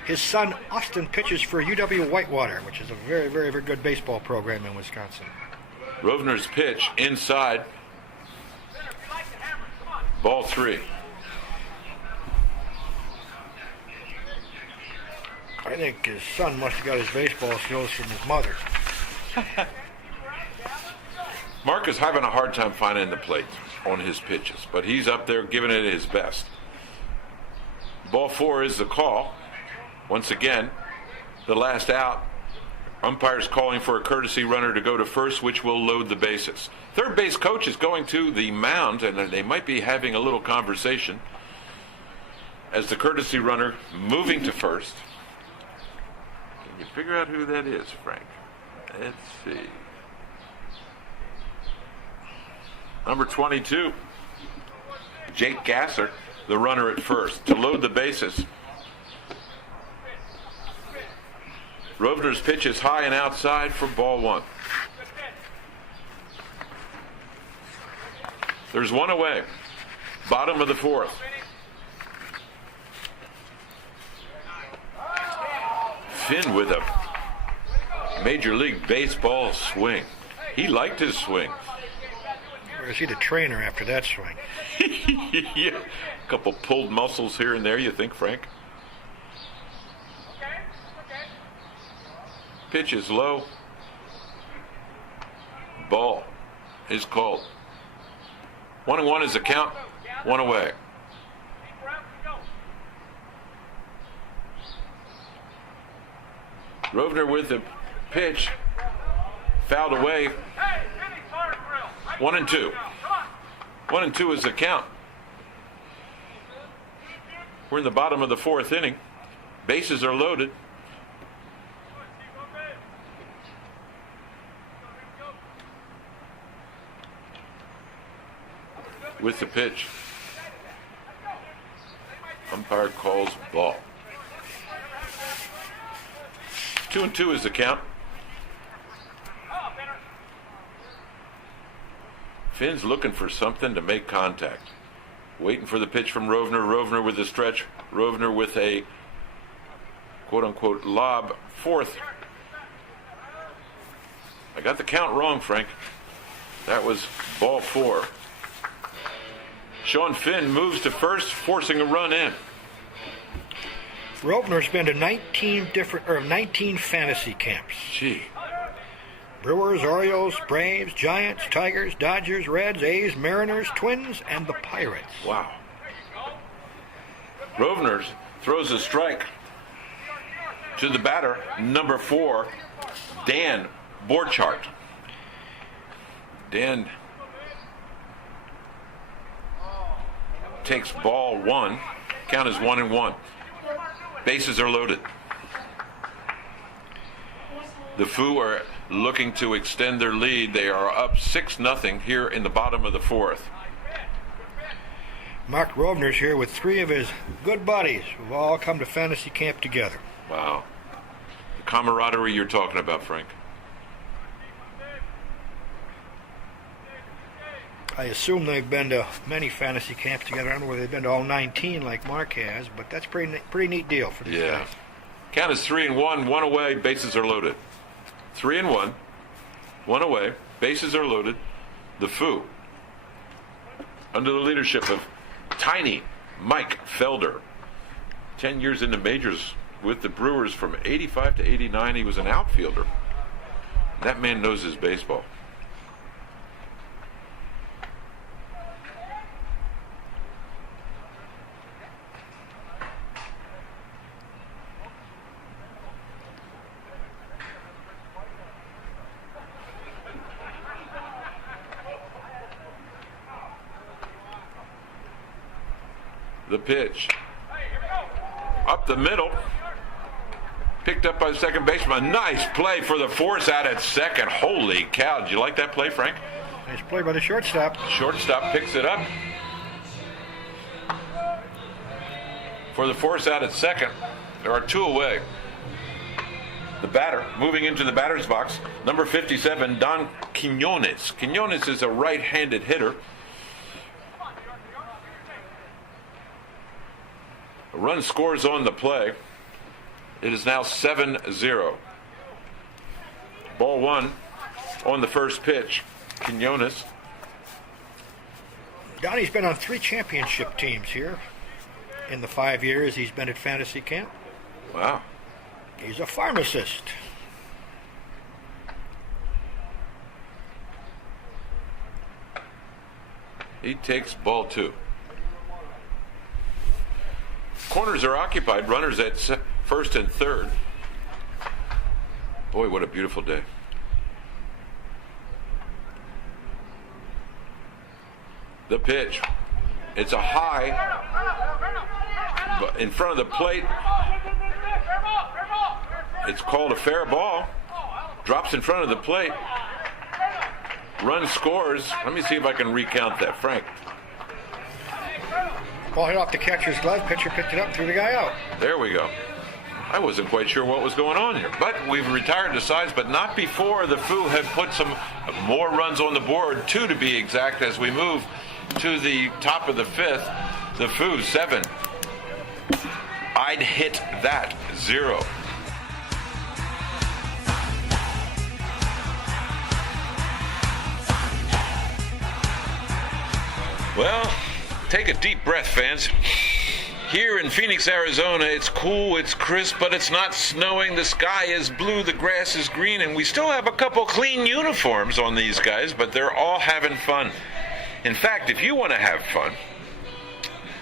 His son, Austin, pitches for UW Whitewater, which is a very, very, very good baseball program in Wisconsin. Rovner's pitch inside. Ball 3. I think his son must have got his baseball skills from his mother. Mark is having a hard time finding the plate on his pitches, but he's up there giving it his best. Ball 4 is the call. Once again, the last out. Umpires calling for a courtesy runner to go to first, which will load the bases. Third base coach is going to the mound, and they might be having a little conversation as the courtesy runner moving to first. Can you figure out who that is, Frank? Let's see. Number 22, Jake Gasser, the runner at first, to load the bases. Rovner's pitch is high and outside for ball one. There's one away. Bottom of the fourth. Finn with a Major League Baseball swing. He liked his swing. Or is he the trainer after that swing? Yeah. A couple pulled muscles here and there, you think, Frank? Pitch is low. Ball is called. 1-1 is the count. One away. Rovner with the pitch. Fouled away. 1-2. 1-2 is the count. We're in the bottom of the fourth inning. Bases are loaded. With the pitch. Umpire calls ball. 2-2 is the count. Finn's looking for something to make contact. Waiting for the pitch from Rovner. Rovner with the stretch. Rovner with a quote-unquote lob. Fourth. I got the count wrong, Frank. That was ball four. Sean Finn moves to first, forcing a run in. Rovner's been to 19 fantasy camps. Gee. Brewers, Orioles, Braves, Giants, Tigers, Dodgers, Reds, A's, Mariners, Twins, and the Pirates. Wow. Rovner throws a strike to the batter, number 4, Dan Borchardt. Dan takes ball one. Count is 1-1. Bases are loaded. The Foo are looking to extend their lead. They are up 6-0 here in the bottom of the fourth. Mark Rovner's here with 3 of his good buddies who've all come to fantasy camp together. Wow. The camaraderie you're talking about, Frank. I assume they've been to many fantasy camps together. I don't know whether they've been to all 19 like Mark has, but that's pretty neat deal for these guys. Count is 3-1, one away, bases are loaded. 3-1, one away, bases are loaded. The Foo, under the leadership of Tiny Mike Felder, 10 years in the majors with the Brewers from 85 to 89. He was an outfielder. That man knows his baseball. The pitch. Up the middle. Picked up by the second baseman. Nice play for the force out at second. Holy cow. Did you like that play, Frank? Nice play by the shortstop. Shortstop picks it up. For the force out at second. There are 2 away. The batter moving into the batter's box. Number 57, Don Quinones. Quinones is a right-handed hitter. A run scores on the play. It is now 7-0. Ball one on the first pitch. Quinones. Donnie's been on 3 championship teams here in the 5 years he's been at fantasy camp. Wow. He's a pharmacist. He takes ball 2. Corners are occupied. Runners at first and third. Boy, what a beautiful day. The pitch. It's a high. But in front of the plate. It's called a fair ball. Drops in front of the plate. Run scores. Let me see if I can recount that, Frank. Ball hit off the catcher's glove. Pitcher picked it up, threw the guy out. There we go. I wasn't quite sure what was going on here. But we've retired the sides, but not before the Foo had put some more runs on the board, 2 to be exact, as we move to the top of the 5th. The Foo, 7. I'd hit that, 0. Well, take a deep breath, fans. Here in Phoenix, Arizona, it's cool, it's crisp, but it's not snowing. The sky is blue, the grass is green, and we still have a couple clean uniforms on these guys, but they're all having fun. In fact, if you want to have fun,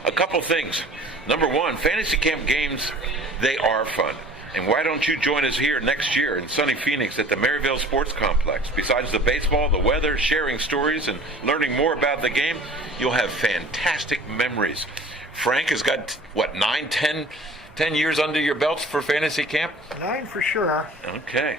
a couple things. Number one, fantasy camp games, they are fun. And why don't you join us here next year in sunny Phoenix at the Maryvale Sports Complex? Besides the baseball, the weather, sharing stories, and learning more about the game, you'll have fantastic memories. Frank has got, 10 years under your belts for fantasy camp? 9 for sure. Okay.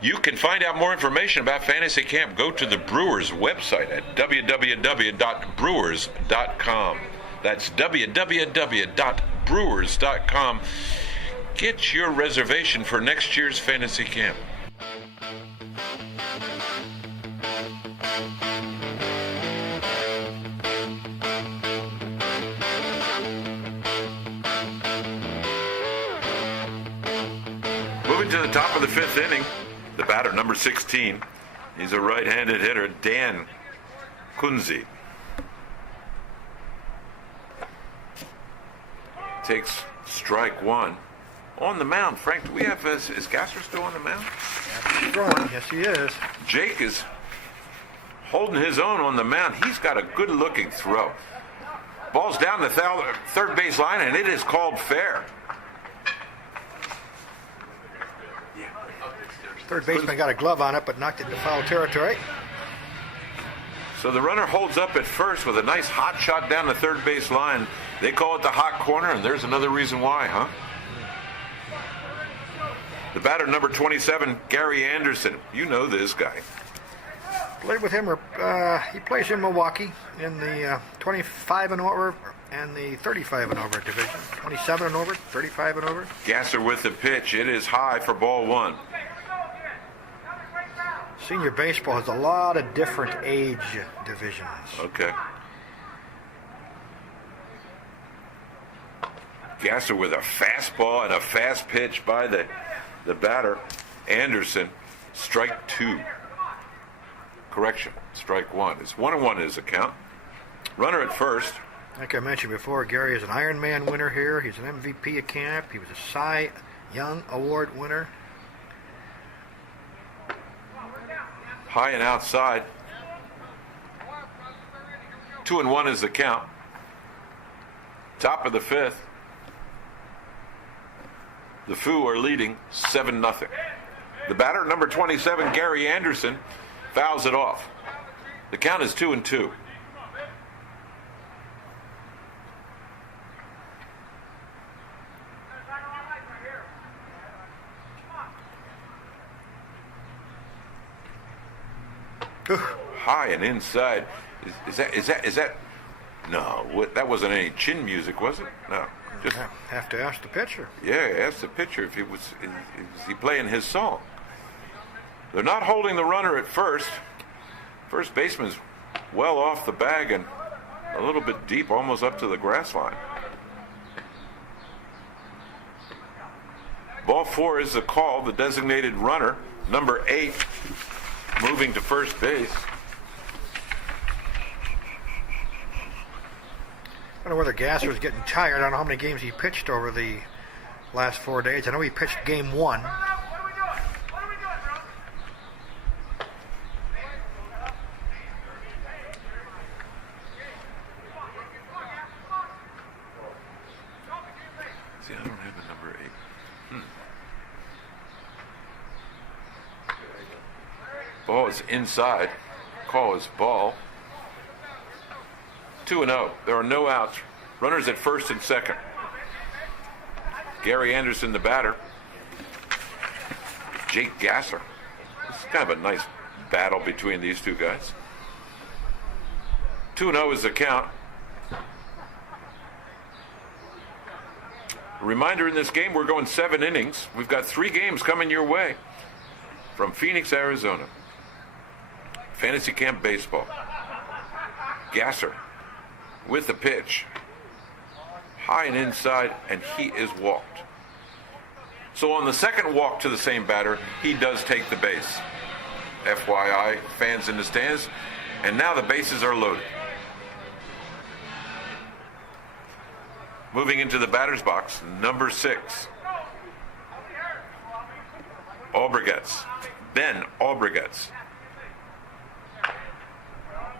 You can find out more information about fantasy camp. Go to the Brewers website at www.brewers.com. That's www.brewers.com. Get your reservation for next year's fantasy camp. Moving to the top of the 5th inning, the batter, number 16. He's a right-handed hitter, Dan Kunze. Takes strike 1. On the mound, Frank, do we have, is Gasser still on the mound? Throwing, yes he is. Jake is holding his own on the mound. He's got a good-looking throw. Ball's down the third base line, and it is called fair. Third baseman got a glove on it, but knocked it into foul territory. So the runner holds up at first with a nice hot shot down the third base line. They call it the hot corner, and there's another reason why, huh? The batter, number 27, Gary Anderson. You know this guy. Played with him, he plays in Milwaukee in the 25 and over and the 35 and over division. 27 and over, 35 and over. Gasser with the pitch. It is high for ball 1. Senior baseball has a lot of different age divisions. Okay. Gasser with a fastball and a fast pitch by the batter, Anderson. Strike 2. Correction, strike 1. It's 1-1 is the count. Runner at first. Like I mentioned before, Gary is an Ironman winner here. He's an MVP of camp. He was a Cy Young Award winner. High and outside. 2-1 is the count. Top of the 5th. The Foo are leading 7-0. The batter, number 27, Gary Anderson, fouls it off. The count is 2-2. High and inside. Is that? No, that wasn't any chin music, was it? No. Just have to ask the pitcher. Yeah, ask the pitcher if is he playing his song. They're not holding the runner at first. First baseman's well off the bag and a little bit deep, almost up to the grass line. Ball 4 is the call. The designated runner, number 8, moving to first base. I don't know whether Gasser was getting tired. I don't know how many games he pitched over the last 4 days. I know he pitched game 1. See, I don't have a number 8. Ball is inside. Call is ball. 2-0. There are no outs. Runners at first and second. Gary Anderson, the batter. Jake Gasser. This is kind of a nice battle between these two guys. 2-0 is the count. A reminder, in this game, we're going 7 innings. We've got 3 games coming your way from Phoenix, Arizona. Fantasy Camp Baseball. Gasser with the pitch. High and inside, and he is walked. So on the second walk to the same batter, he does take the base. FYI, fans in the stands. And now the bases are loaded. Moving into the batter's box, number 6. Albregetz. Ben Albregetz.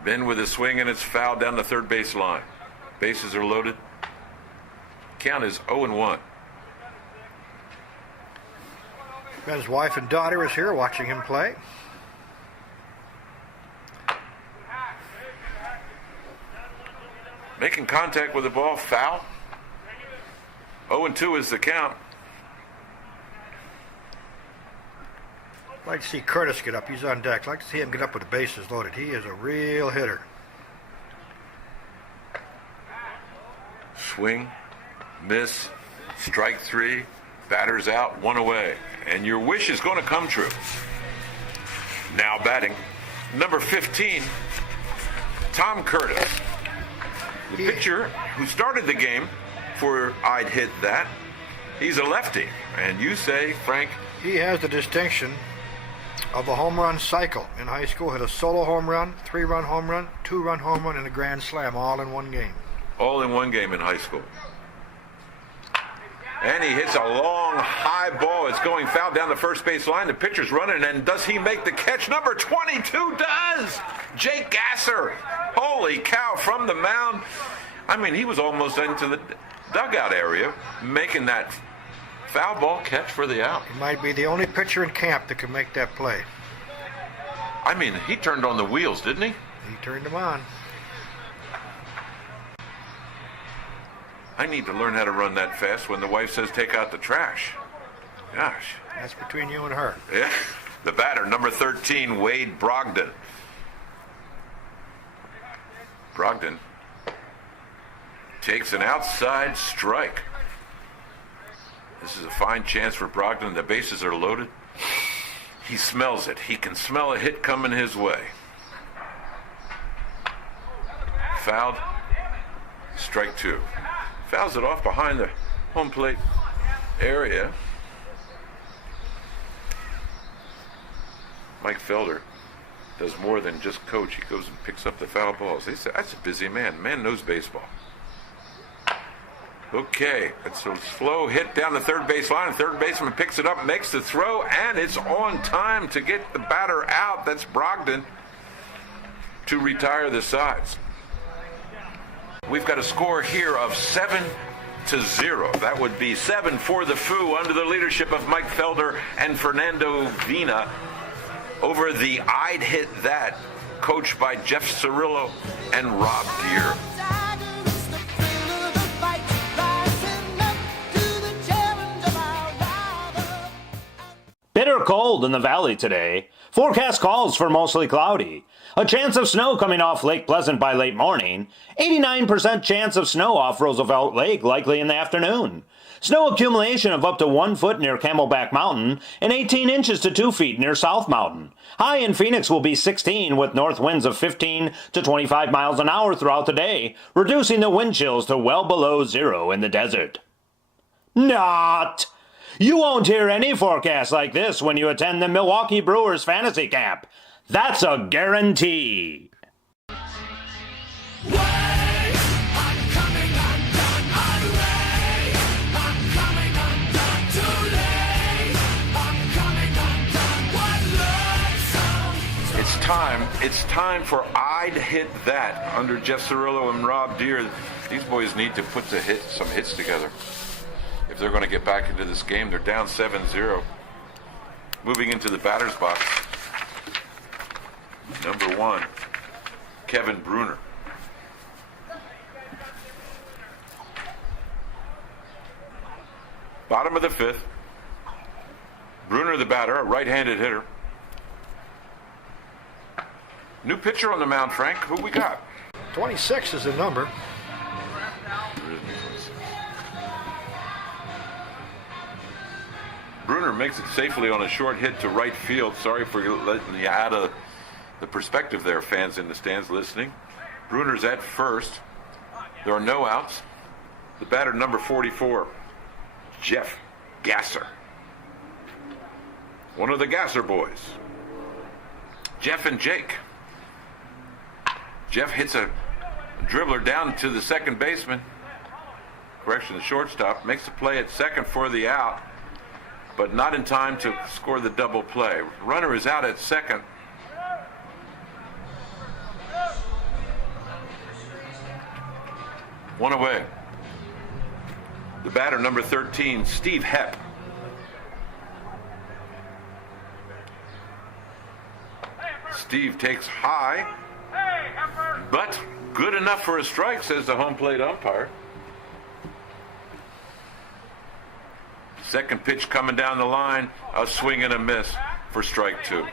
Ben with a swing, and it's fouled down the third base line. Bases are loaded. Count is 0-1. Ben's wife and daughter is here watching him play. Making contact with the ball, foul. 0-2 is the count. I'd like to see Curtis get up. He's on deck. I'd like to see him get up with the bases loaded. He is a real hitter. Swing, miss, strike 3, batter's out, 1 away. And your wish is going to come true. Now batting, number 15, Tom Curtis. The pitcher who started the game for I'd Hit That. He's a lefty. And you say, Frank? He has the distinction of a home run cycle. In high school, hit a solo home run, 3-run home run, 2-run home run, and a grand slam, all in one game. All in one game in high school. And he hits a long, high ball. It's going foul down the first base line. The pitcher's running, and does he make the catch? Number 22 does! Jake Gasser. Holy cow, from the mound. I mean, he was almost into the dugout area, making that foul ball catch for the out. He might be the only pitcher in camp that can make that play. I mean, he turned on the wheels, didn't he? He turned them on. I need to learn how to run that fast when the wife says take out the trash. Gosh. That's between you and her. Yeah. The batter, number 13, Wade Brogdon. Brogdon takes an outside strike. This is a fine chance for Brogdon. The bases are loaded. He smells it. He can smell a hit coming his way. Fouled. Strike 2. Fouls it off behind the home plate area. Mike Felder does more than just coach. He goes and picks up the foul balls. They say, that's a busy man. Man knows baseball. Okay, it's a slow hit down the third base line. The third baseman picks it up, makes the throw, and it's on time to get the batter out. That's Brogdon to retire the sides. We've got a score here of 7-0. That would be 7 for the Foo under the leadership of Mike Felder and Fernando Vina over the I'd Hit That, coached by Jeff Cirillo and Rob Deere. Bitter cold in the valley today. Forecast calls for mostly cloudy. A chance of snow coming off Lake Pleasant by late morning. 89% chance of snow off Roosevelt Lake likely in the afternoon. Snow accumulation of up to 1 foot near Camelback Mountain and 18 inches to 2 feet near South Mountain. High in Phoenix will be 16 with north winds of 15 to 25 miles an hour throughout the day, reducing the wind chills to well below 0 in the desert. Not! You won't hear any forecast like this when you attend the Milwaukee Brewers Fantasy Camp. That's a guarantee. It's time for I'd Hit That under Jeff Cirillo and Rob Deere. These boys need to put some hits together. If they're going to get back into this game, they're down 7-0. Moving into the batter's box. Number 1, Kevin Bruner. Bottom of the 5th. Bruner the batter, a right-handed hitter. New pitcher on the mound, Frank. Who we got? 26 is the number. Bruner makes it safely on a short hit to right field. Sorry for letting you out of the perspective there, fans in the stands listening. Bruner's at first. There are no outs. The batter, number 44, Jeff Gasser. One of the Gasser boys. Jeff and Jake. Jeff hits a dribbler down to the second baseman. Correction, the shortstop. Makes the play at second for the out, but not in time to score the double play. Runner is out at second. One away. The batter, number 13, Steve Hepp. Steve takes high, but good enough for a strike, says the home plate umpire. Second pitch coming down the line, a swing and a miss for strike two.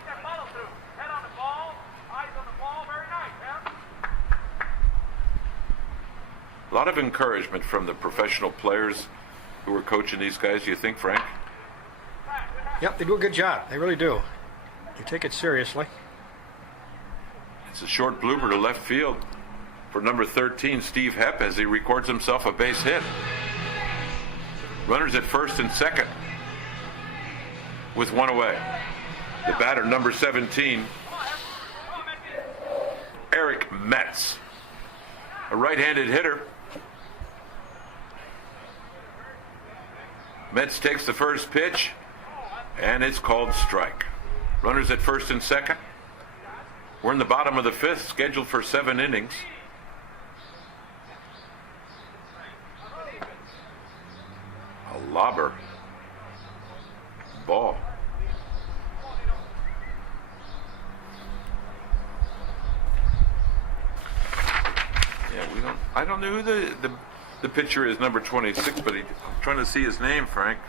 A lot of encouragement from the professional players who are coaching these guys, you think, Frank? Yep, they do a good job. They really do. They take it seriously. It's a short blooper to left field for number 13, Steve Hepp, as he records himself a base hit. Runners at first and second with one away. The batter, number 17, Eric Metz, a right-handed hitter. Metz takes the first pitch, and it's called strike. Runners at first and second. We're in the bottom of the fifth, scheduled for 7 innings. A lobber. Ball. Yeah, I don't know who the pitcher is, number 26, but I'm trying to see his name, Frank.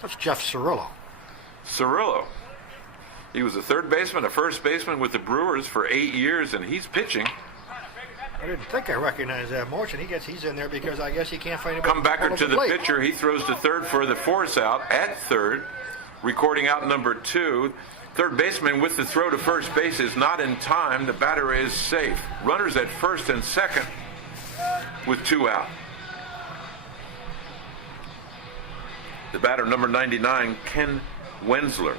That's Jeff Cirillo. Cirillo. He was a third baseman, a first baseman with the Brewers for 8 years, and he's pitching. I didn't think I recognized that motion. He's in there because I guess he can't find anybody. Comebacker to the pitcher. He throws to third for the force out at third, recording out number 2. Third baseman with the throw to first base is not in time. The batter is safe. Runners at first and second with 2 out. The batter, number 99, Ken Wensler.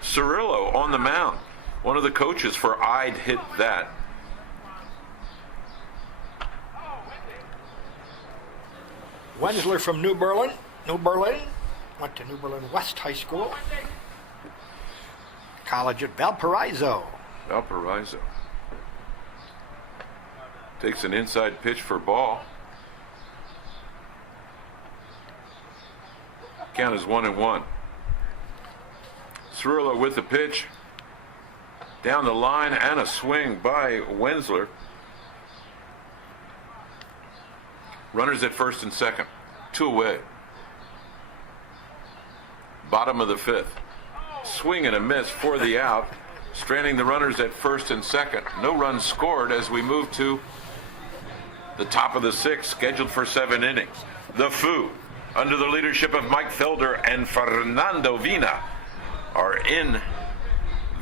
Cirillo on the mound. One of the coaches for I'd Hit That. Wensler from New Berlin. Went to New Berlin West High School. College at Valparaiso. Takes an inside pitch for ball. Count is 1-1. Cirillo with the pitch. Down the line and a swing by Wensler. Runners at first and second. 2 away. Bottom of the fifth. Swing and a miss for the out. Stranding the runners at first and second. No runs scored as we move to the top of the sixth, scheduled for 7 innings. The Foo, under the leadership of Mike Felder and Fernando Vina, are in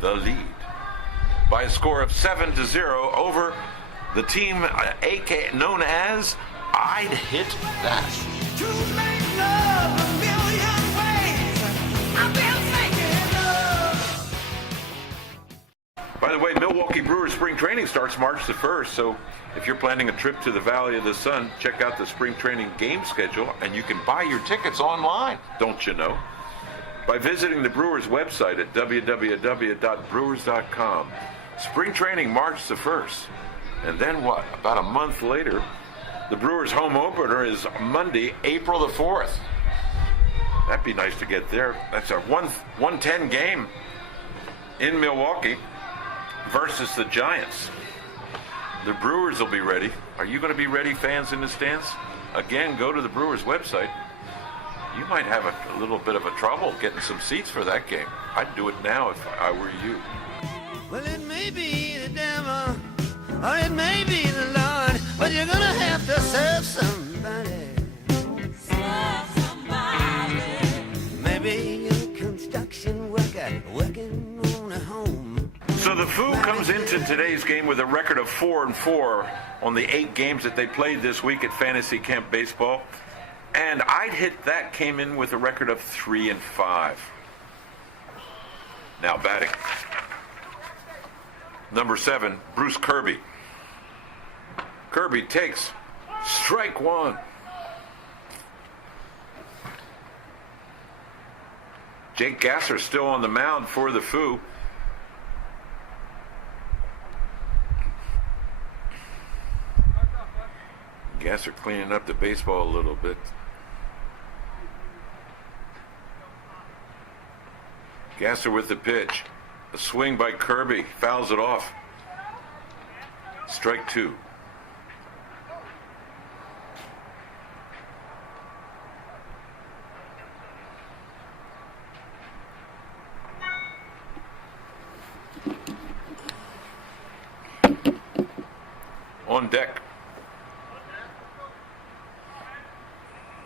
the lead by a score of 7-0 over the team known as I'd Hit That. To make love a million ways, I've been thinking of. By the way, Milwaukee Brewers spring training starts March the 1st, so if you're planning a trip to the Valley of the Sun, check out the spring training game schedule, and you can buy your tickets online, don't you know, by visiting the Brewers website at www.brewers.com. Spring training March the 1st. And then what? About a month later, the Brewers home opener is Monday, April the 4th. That'd be nice to get there. That's a 110 game in Milwaukee versus the Giants. The Brewers will be ready. Are you going to be ready, fans in the stands? Again, go to the Brewers website you might have a little bit of a trouble getting some seats for that game. I'd do it now if I were you. Well, it may be the devil, or it may be the Lord, but you're gonna have to serve somebody. Serve somebody. Maybe a construction worker working on a home. So the Foo comes into today's game with a record of 4-4 on the 8 games that they played this week at Fantasy Camp Baseball. And I'd Hit That came in with a record of 3-5. Now batting. Number 7, Bruce Kirby. Kirby takes strike 1. Jake Gasser still on the mound for the Foo. Gasser cleaning up the baseball a little bit. Gasser with the pitch. A swing by Kirby. Fouls it off. Strike 2. On deck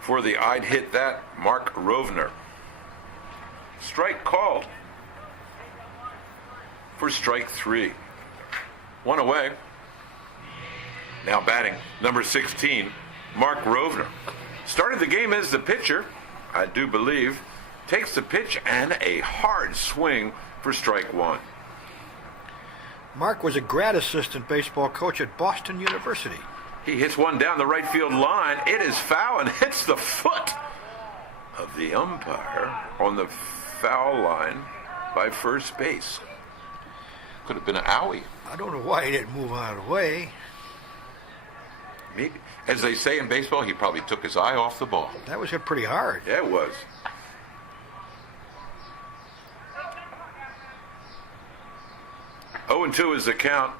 for the I'd Hit That, Mark Rovner. Strike called for strike 3. 1 away. Now batting, number 16, Mark Rovner. Started the game as the pitcher, I do believe. Takes the pitch and a hard swing for strike 1. Mark was a grad assistant baseball coach at Boston University. He hits one down the right field line. It is foul and hits the foot of the umpire on the foul line by first base. Could have been an owie. I don't know why he didn't move out of the way. Maybe, as they say in baseball, he probably took his eye off the ball. That was hit pretty hard. Yeah, it was. Oh, 0-2 is the count.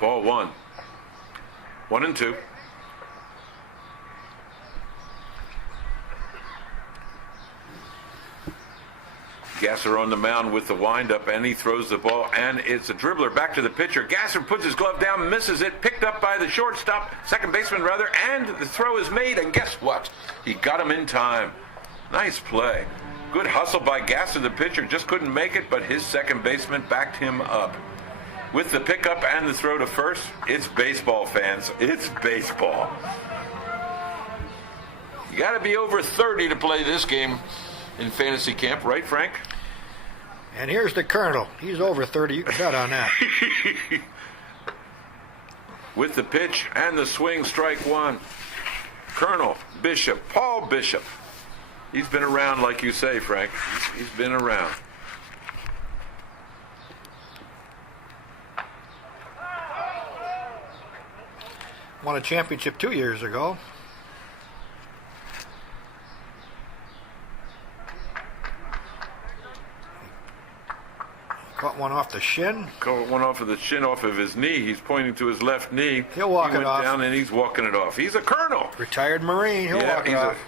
Ball 1. 1-2. Gasser on the mound with the windup, and he throws the ball, and it's a dribbler back to the pitcher. Gasser puts his glove down, misses it, picked up by the shortstop, second baseman rather, and the throw is made, and guess what? He got him in time. Nice play. Good hustle by Gasser, the pitcher, just couldn't make it, but his second baseman backed him up. With the pickup and the throw to first, it's baseball, fans. It's baseball. You got to be over 30 to play this game in fantasy camp, right, Frank? And here's the Colonel. He's over 30. You can bet on that. With the pitch and the swing, strike 1. Colonel Bishop, Paul Bishop. He's been around, like you say, Frank. He's been around. Won a championship 2 years ago. Caught one off the shin. Caught one off of the shin, off of his knee. He's pointing to his left knee. He'll walk it off. He went down and he's walking it off. He's a colonel. Retired Marine. He'll walk it off.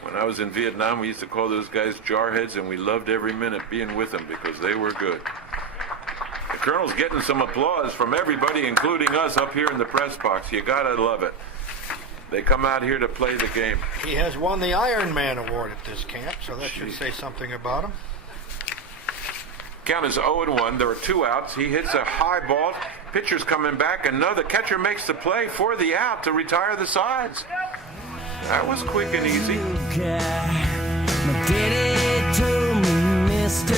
When I was in Vietnam, we used to call those guys jarheads, and we loved every minute being with them because they were good. The Colonel's getting some applause from everybody, including us up here in the press box. You gotta love it. They come out here to play the game. He has won the Iron Man award at this camp, so that should say something about him. Count is 0-1. There are 2 outs. He hits a high ball. Pitcher's coming back, and no, the catcher makes the play for the out to retire the sides. That was quick and easy. My daddy told me, mister,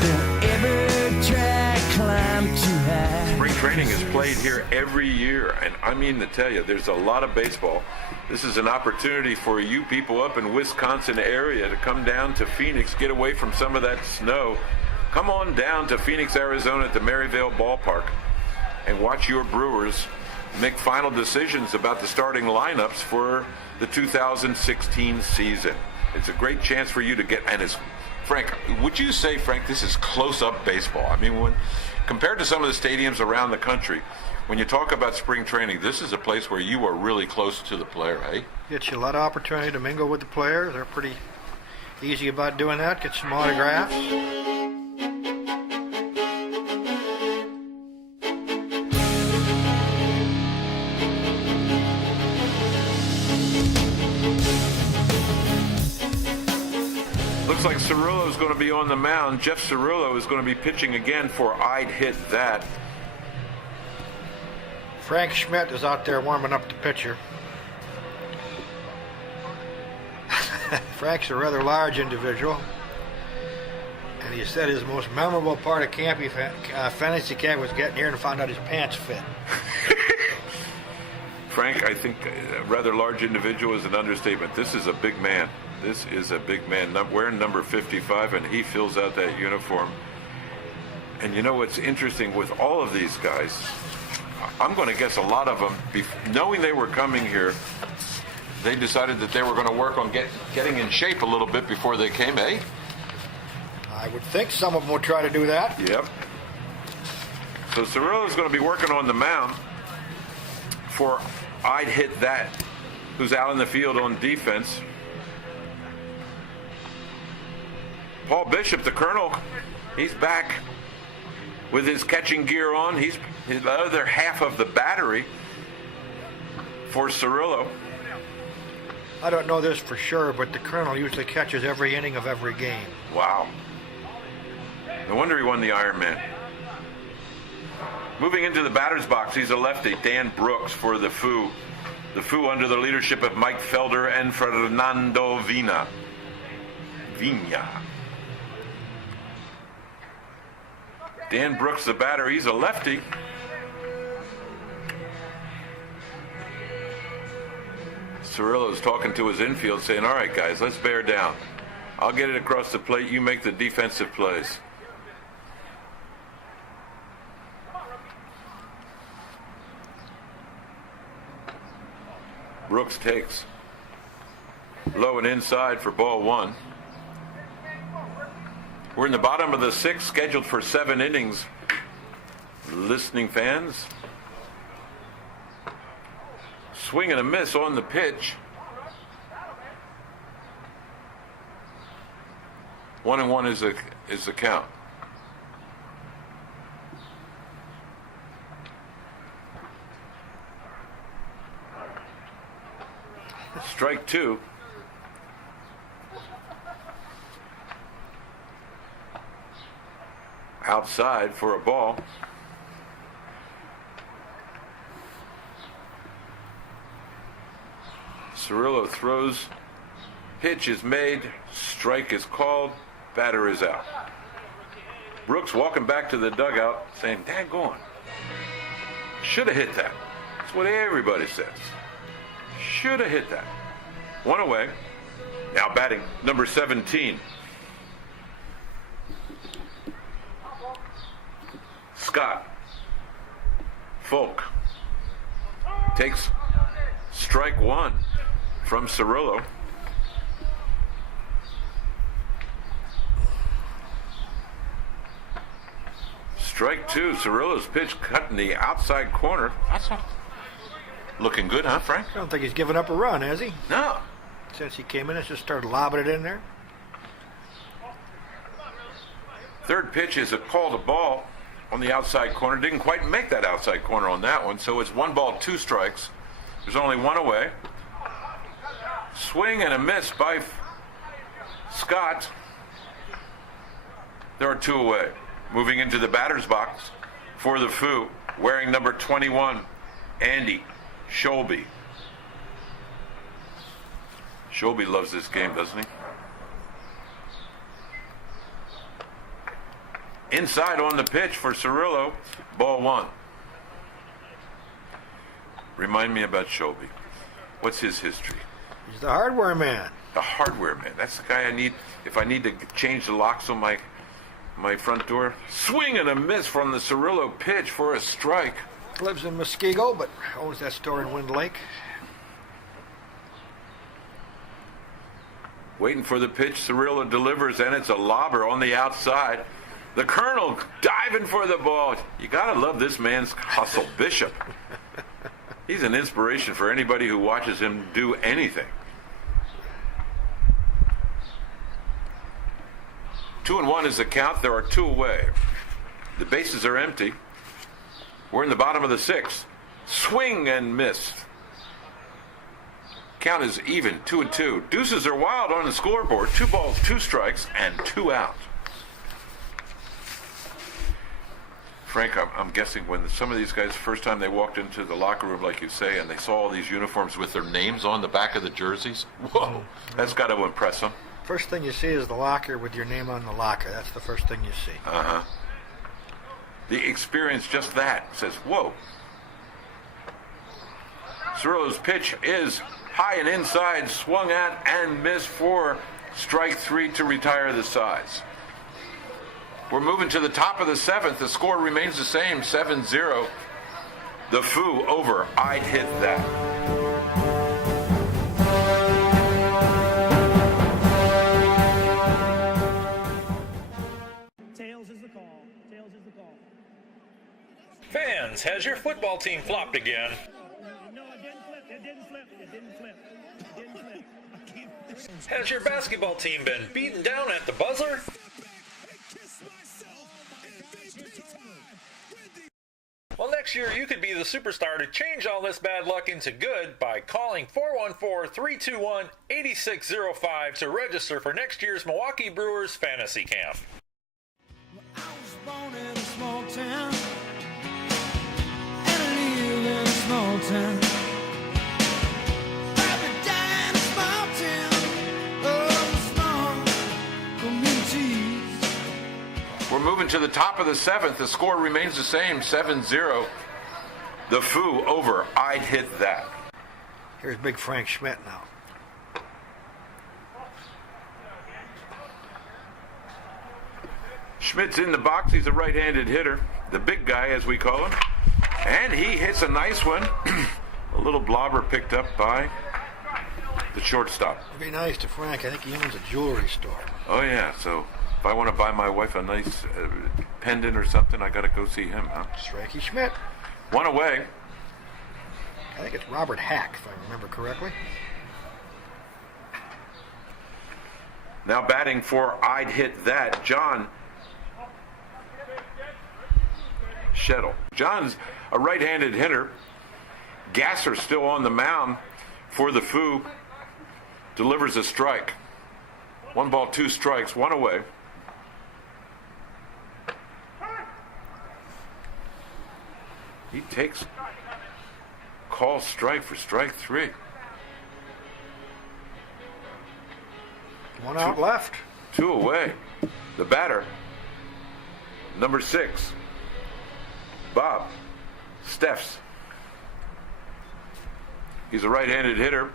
don't ever try to climb too high. Spring training is played here every year, and I mean to tell you, there's a lot of baseball. This is an opportunity for you people up in Wisconsin area to come down to Phoenix, get away from some of that snow. Come on down to Phoenix, Arizona at the Maryvale Ballpark and watch your Brewers make final decisions about the starting lineups for the 2016 season. It's a great chance for you to get, and it's Frank, would you say, Frank, this is close-up baseball? I mean, when compared to some of the stadiums around the country, when you talk about spring training, this is a place where you are really close to the player, eh? Gets you a lot of opportunity to mingle with the players. They're pretty easy about doing that. Get some autographs. Looks like Cirillo is going to be on the mound. Jeff Cirillo is going to be pitching again for I'd Hit That. Frank Schmidt is out there warming up the pitcher. Frank's a rather large individual, and he said his most memorable part of fantasy camp was getting here and found out his pants fit. Frank, I think a rather large individual is an understatement. This is a big man. This is a big man wearing number 55, and he fills out that uniform. And you know what's interesting with all of these guys, I'm going to guess a lot of them, knowing they were coming here, they decided that they were going to work on getting in shape a little bit before they came, eh? I would think some of them would try to do that. Yep. So Cirillo's going to be working on the mound for I'd Hit That, who's out in the field on defense. Paul Bishop, the Colonel, he's back with his catching gear on. He's the other half of the battery for Cirillo. I don't know this for sure, but the Colonel usually catches every inning of every game. Wow. No wonder he won the Ironman. Moving into the batter's box, he's a lefty, Dan Brooks for the Foo. The Foo under the leadership of Mike Felder and Fernando Vina. Dan Brooks, the batter, he's a lefty. Cirillo's talking to his infield saying, all right, guys, let's bear down. I'll get it across the plate. You make the defensive plays. Brooks takes. Low and inside for ball one. We're in the bottom of the sixth, scheduled for 7 innings. Listening fans. Swing and a miss on the pitch. 1-1 is the count. Strike 2. Outside for a ball. Cirillo throws. Pitch is made. Strike is called. Batter is out. Brooks walking back to the dugout saying, daggone. Should have hit that. That's what everybody says. Should have hit that. 1 away. Now batting number 17. Scott. Folk. Takes strike 1 from Cirillo. Strike 2. Cirillo's pitch cut in the outside corner. That's not looking good, huh, Frank? I don't think he's given up a run, has he? No. Since he came in, he's just started lobbing it in there. Third pitch is a call to ball on the outside corner. Didn't quite make that outside corner on that one, so it's 1 ball, 2 strikes. There's only 1 away. Swing and a miss by Scott. There are 2 away. Moving into the batter's box for the Foo, wearing number 21, Andy Sholby. Sholby loves this game, doesn't he? Inside on the pitch for Cirillo, ball 1. Remind me about Sholby. What's his history? He's the hardware man. The hardware man. That's the guy I need if I need to change the locks on my front door. Swing and a miss from the Cirillo pitch for a strike. Lives in Muskego, but owns that store in Wind Lake. Waiting for the pitch, Cirillo delivers, and it's a lobber on the outside. The Colonel diving for the ball. You gotta love this man's hustle. Bishop. He's an inspiration for anybody who watches him do anything. 2-1 is the count. There are two away. The bases are empty. We're in the bottom of the sixth. Swing and miss. Count is even, 2-2. Deuces are wild on the scoreboard. 2 balls, 2 strikes, and 2 out. Frank, I'm guessing when some of these guys, first time they walked into the locker room, like you say, and they saw all these uniforms with their names on the back of the jerseys, whoa, that's got to impress them. First thing you see is the locker with your name on the locker. That's the first thing you see. Uh-huh. The experience, just that, says, whoa. Cirillo's pitch is high and inside, swung at and missed for strike 3 to retire the sides. We're moving to the top of the 7th. The score remains the same, 7-0. The Foo over. I'd hit that. Tails is the call. Tails is the call. Fans, has your football team flopped again? No, it didn't flip. It didn't flip. It didn't flip. It didn't flip. I can't. Has your basketball team been beaten down at the buzzer? Well, next year you could be the superstar to change all this bad luck into good by calling 414-321-8605 to register for next year's Milwaukee Brewers Fantasy Camp. I was born in a small town, and I live in a small town. Every day in a small town, small communities. We're moving to the top of the 7th. The score remains the same, 7-0. The Foo over. I'd hit that. Here's Big Frank Schmidt now. Schmidt's in the box. He's a right-handed hitter. The big guy, as we call him. And he hits a nice one. A little blobber picked up by the shortstop. It'd be nice to Frank. I think he owns a jewelry store. Oh, yeah. So if I want to buy my wife a nice pendant or something, I got to go see him, huh? Frankie Schmidt. 1 away. I think it's Robert Hack, if I remember correctly. Now batting for I'd hit that, John Shettle. John's a right-handed hitter. Gasser still on the mound for the Foo. Delivers a strike. 1 ball, 2 strikes, 1 away. He takes call strike for strike 3. 1 out left. 2 away. The batter, number 6, Bob Steffs. He's a right-handed hitter.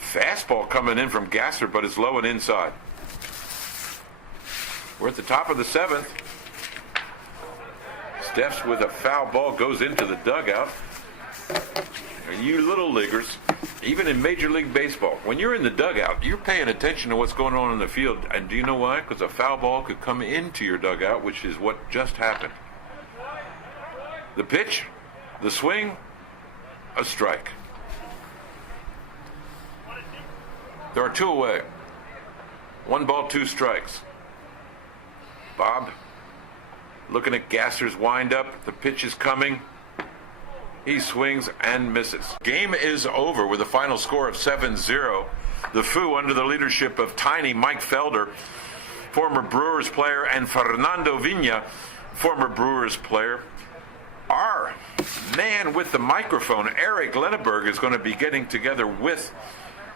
Fastball coming in from Gasser, but it's low and inside. We're at the top of the 7th. Steffs with a foul ball goes into the dugout. And you little leaguers, even in Major League Baseball, when you're in the dugout, you're paying attention to what's going on in the field. And do you know why? Because a foul ball could come into your dugout, which is what just happened. The pitch, the swing, a strike. There are 2 away. 1 ball, 2 strikes. Bob looking at Gasser's windup. The pitch is coming. He swings and misses. Game is over with a final score of 7-0. The Foo, under the leadership of tiny Mike Felder, former Brewers player, and Fernando Vina, former Brewers player. Our man with the microphone, Eric Lenneberg, is going to be getting together with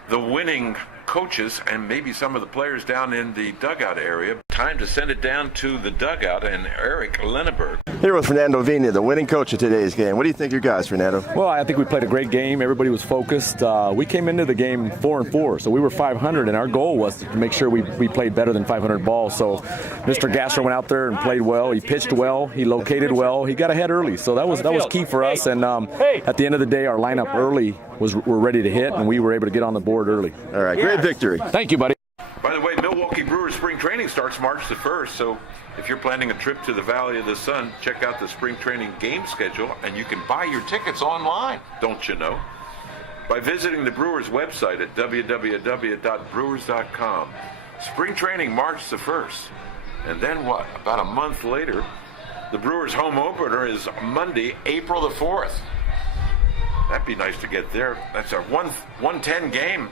the winning coaches and maybe some of the players down in the dugout area. Time to send it down to the dugout and Eric Lenneberg. Here with Fernando Vina, the winning coach of today's game. What do you think of your guys, Fernando? Well, I think we played a great game. Everybody was focused. We came into the game 4-4, so we were 500, and our goal was to make sure we played better than 500 balls. So Mr. Gasser went out there and played well. He pitched well. He located well. He got ahead early, so that was key for us. And at the end of the day, our lineup early were ready to hit, and we were able to get on the board early. All right, great victory. Thank you, buddy. By the way, Milwaukee Brewers spring training starts March the 1st, so if you're planning a trip to the Valley of the Sun, check out the spring training game schedule, and you can buy your tickets online, don't you know? By visiting the Brewers website at www.brewers.com. Spring training March the 1st. And then what? About a month later, the Brewers home opener is Monday, April the 4th. That'd be nice to get there. That's a 110 game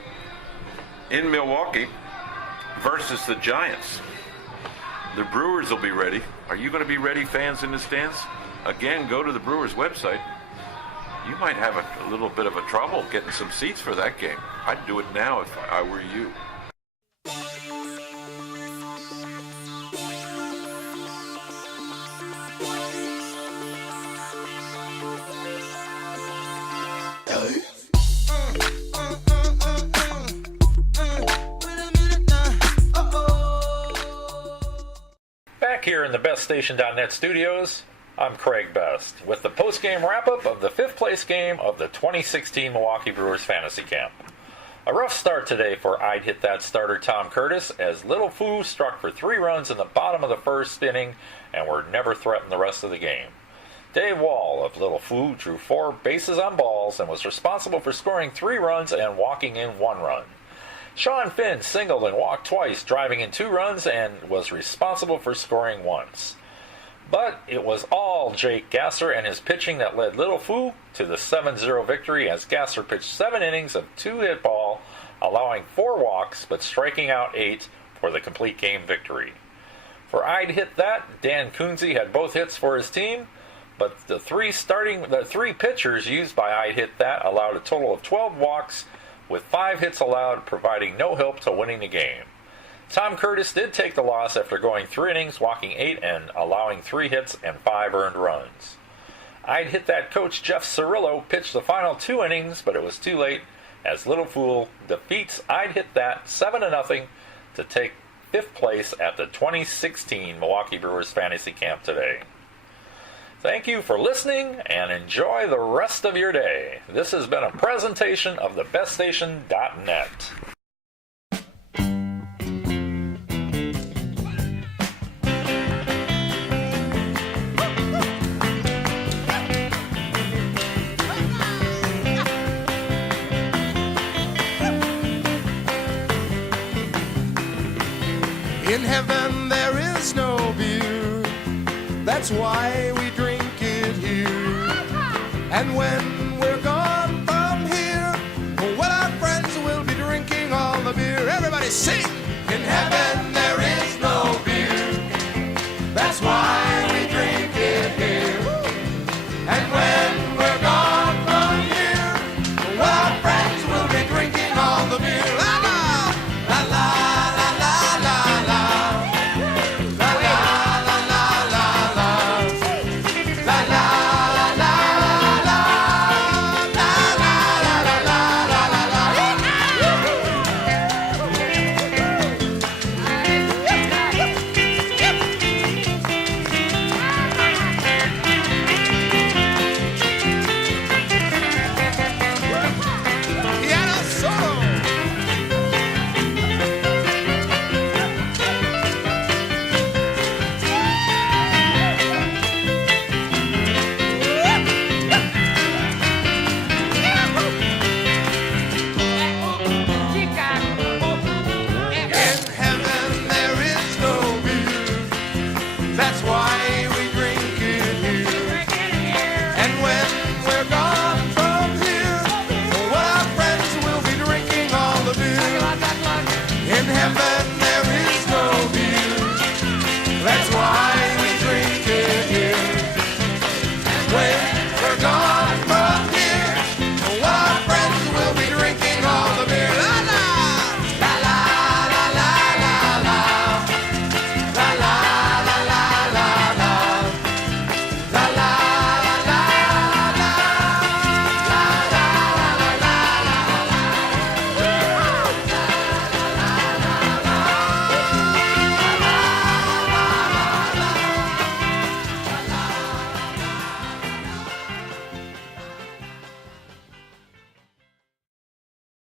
in Milwaukee versus the Giants. The Brewers will be ready. Are you going to be ready, fans in the stands? Again, go to the Brewers website. You might have a little bit of a trouble getting some seats for that game. I'd do it now if I were you. Back here in the BestStation.net studios, I'm Craig Best with the post-game wrap-up of the 5th place game of the 2016 Milwaukee Brewers Fantasy Camp. A rough start today for I'd Hit That starter Tom Curtis, as Little Foo struck for 3 runs in the bottom of the first inning and were never threatened the rest of the game. Dave Wall of Little Foo drew 4 bases on balls and was responsible for scoring 3 runs and walking in 1 run. Sean Finn singled and walked twice, driving in 2 runs, and was responsible for scoring once. But it was all Jake Gasser and his pitching that led Little Foo to the 7-0 victory, as Gasser pitched 7 innings of 2-hit ball, allowing 4 walks but striking out 8 for the complete game victory. For I'd Hit That, Dan Kunze had both hits for his team, but the 3 pitchers used by I'd Hit That allowed a total of 12 walks, with 5 hits allowed, providing no help to winning the game. Tom Curtis did take the loss after going 3 innings, walking 8, and allowing 3 hits and 5 earned runs. I'd Hit That coach Jeff Cirillo pitched the final 2 innings, but it was too late, as Little Fool defeats I'd Hit That 7-0 to take 5th place at the 2016 Milwaukee Brewers Fantasy Camp today. Thank you for listening, and enjoy the rest of your day. This has been a presentation of the BestStation.net. In heaven there is no beer, that's why we drink it here. And when we're gone from here, well, our friends will be drinking all the beer. Everybody sing!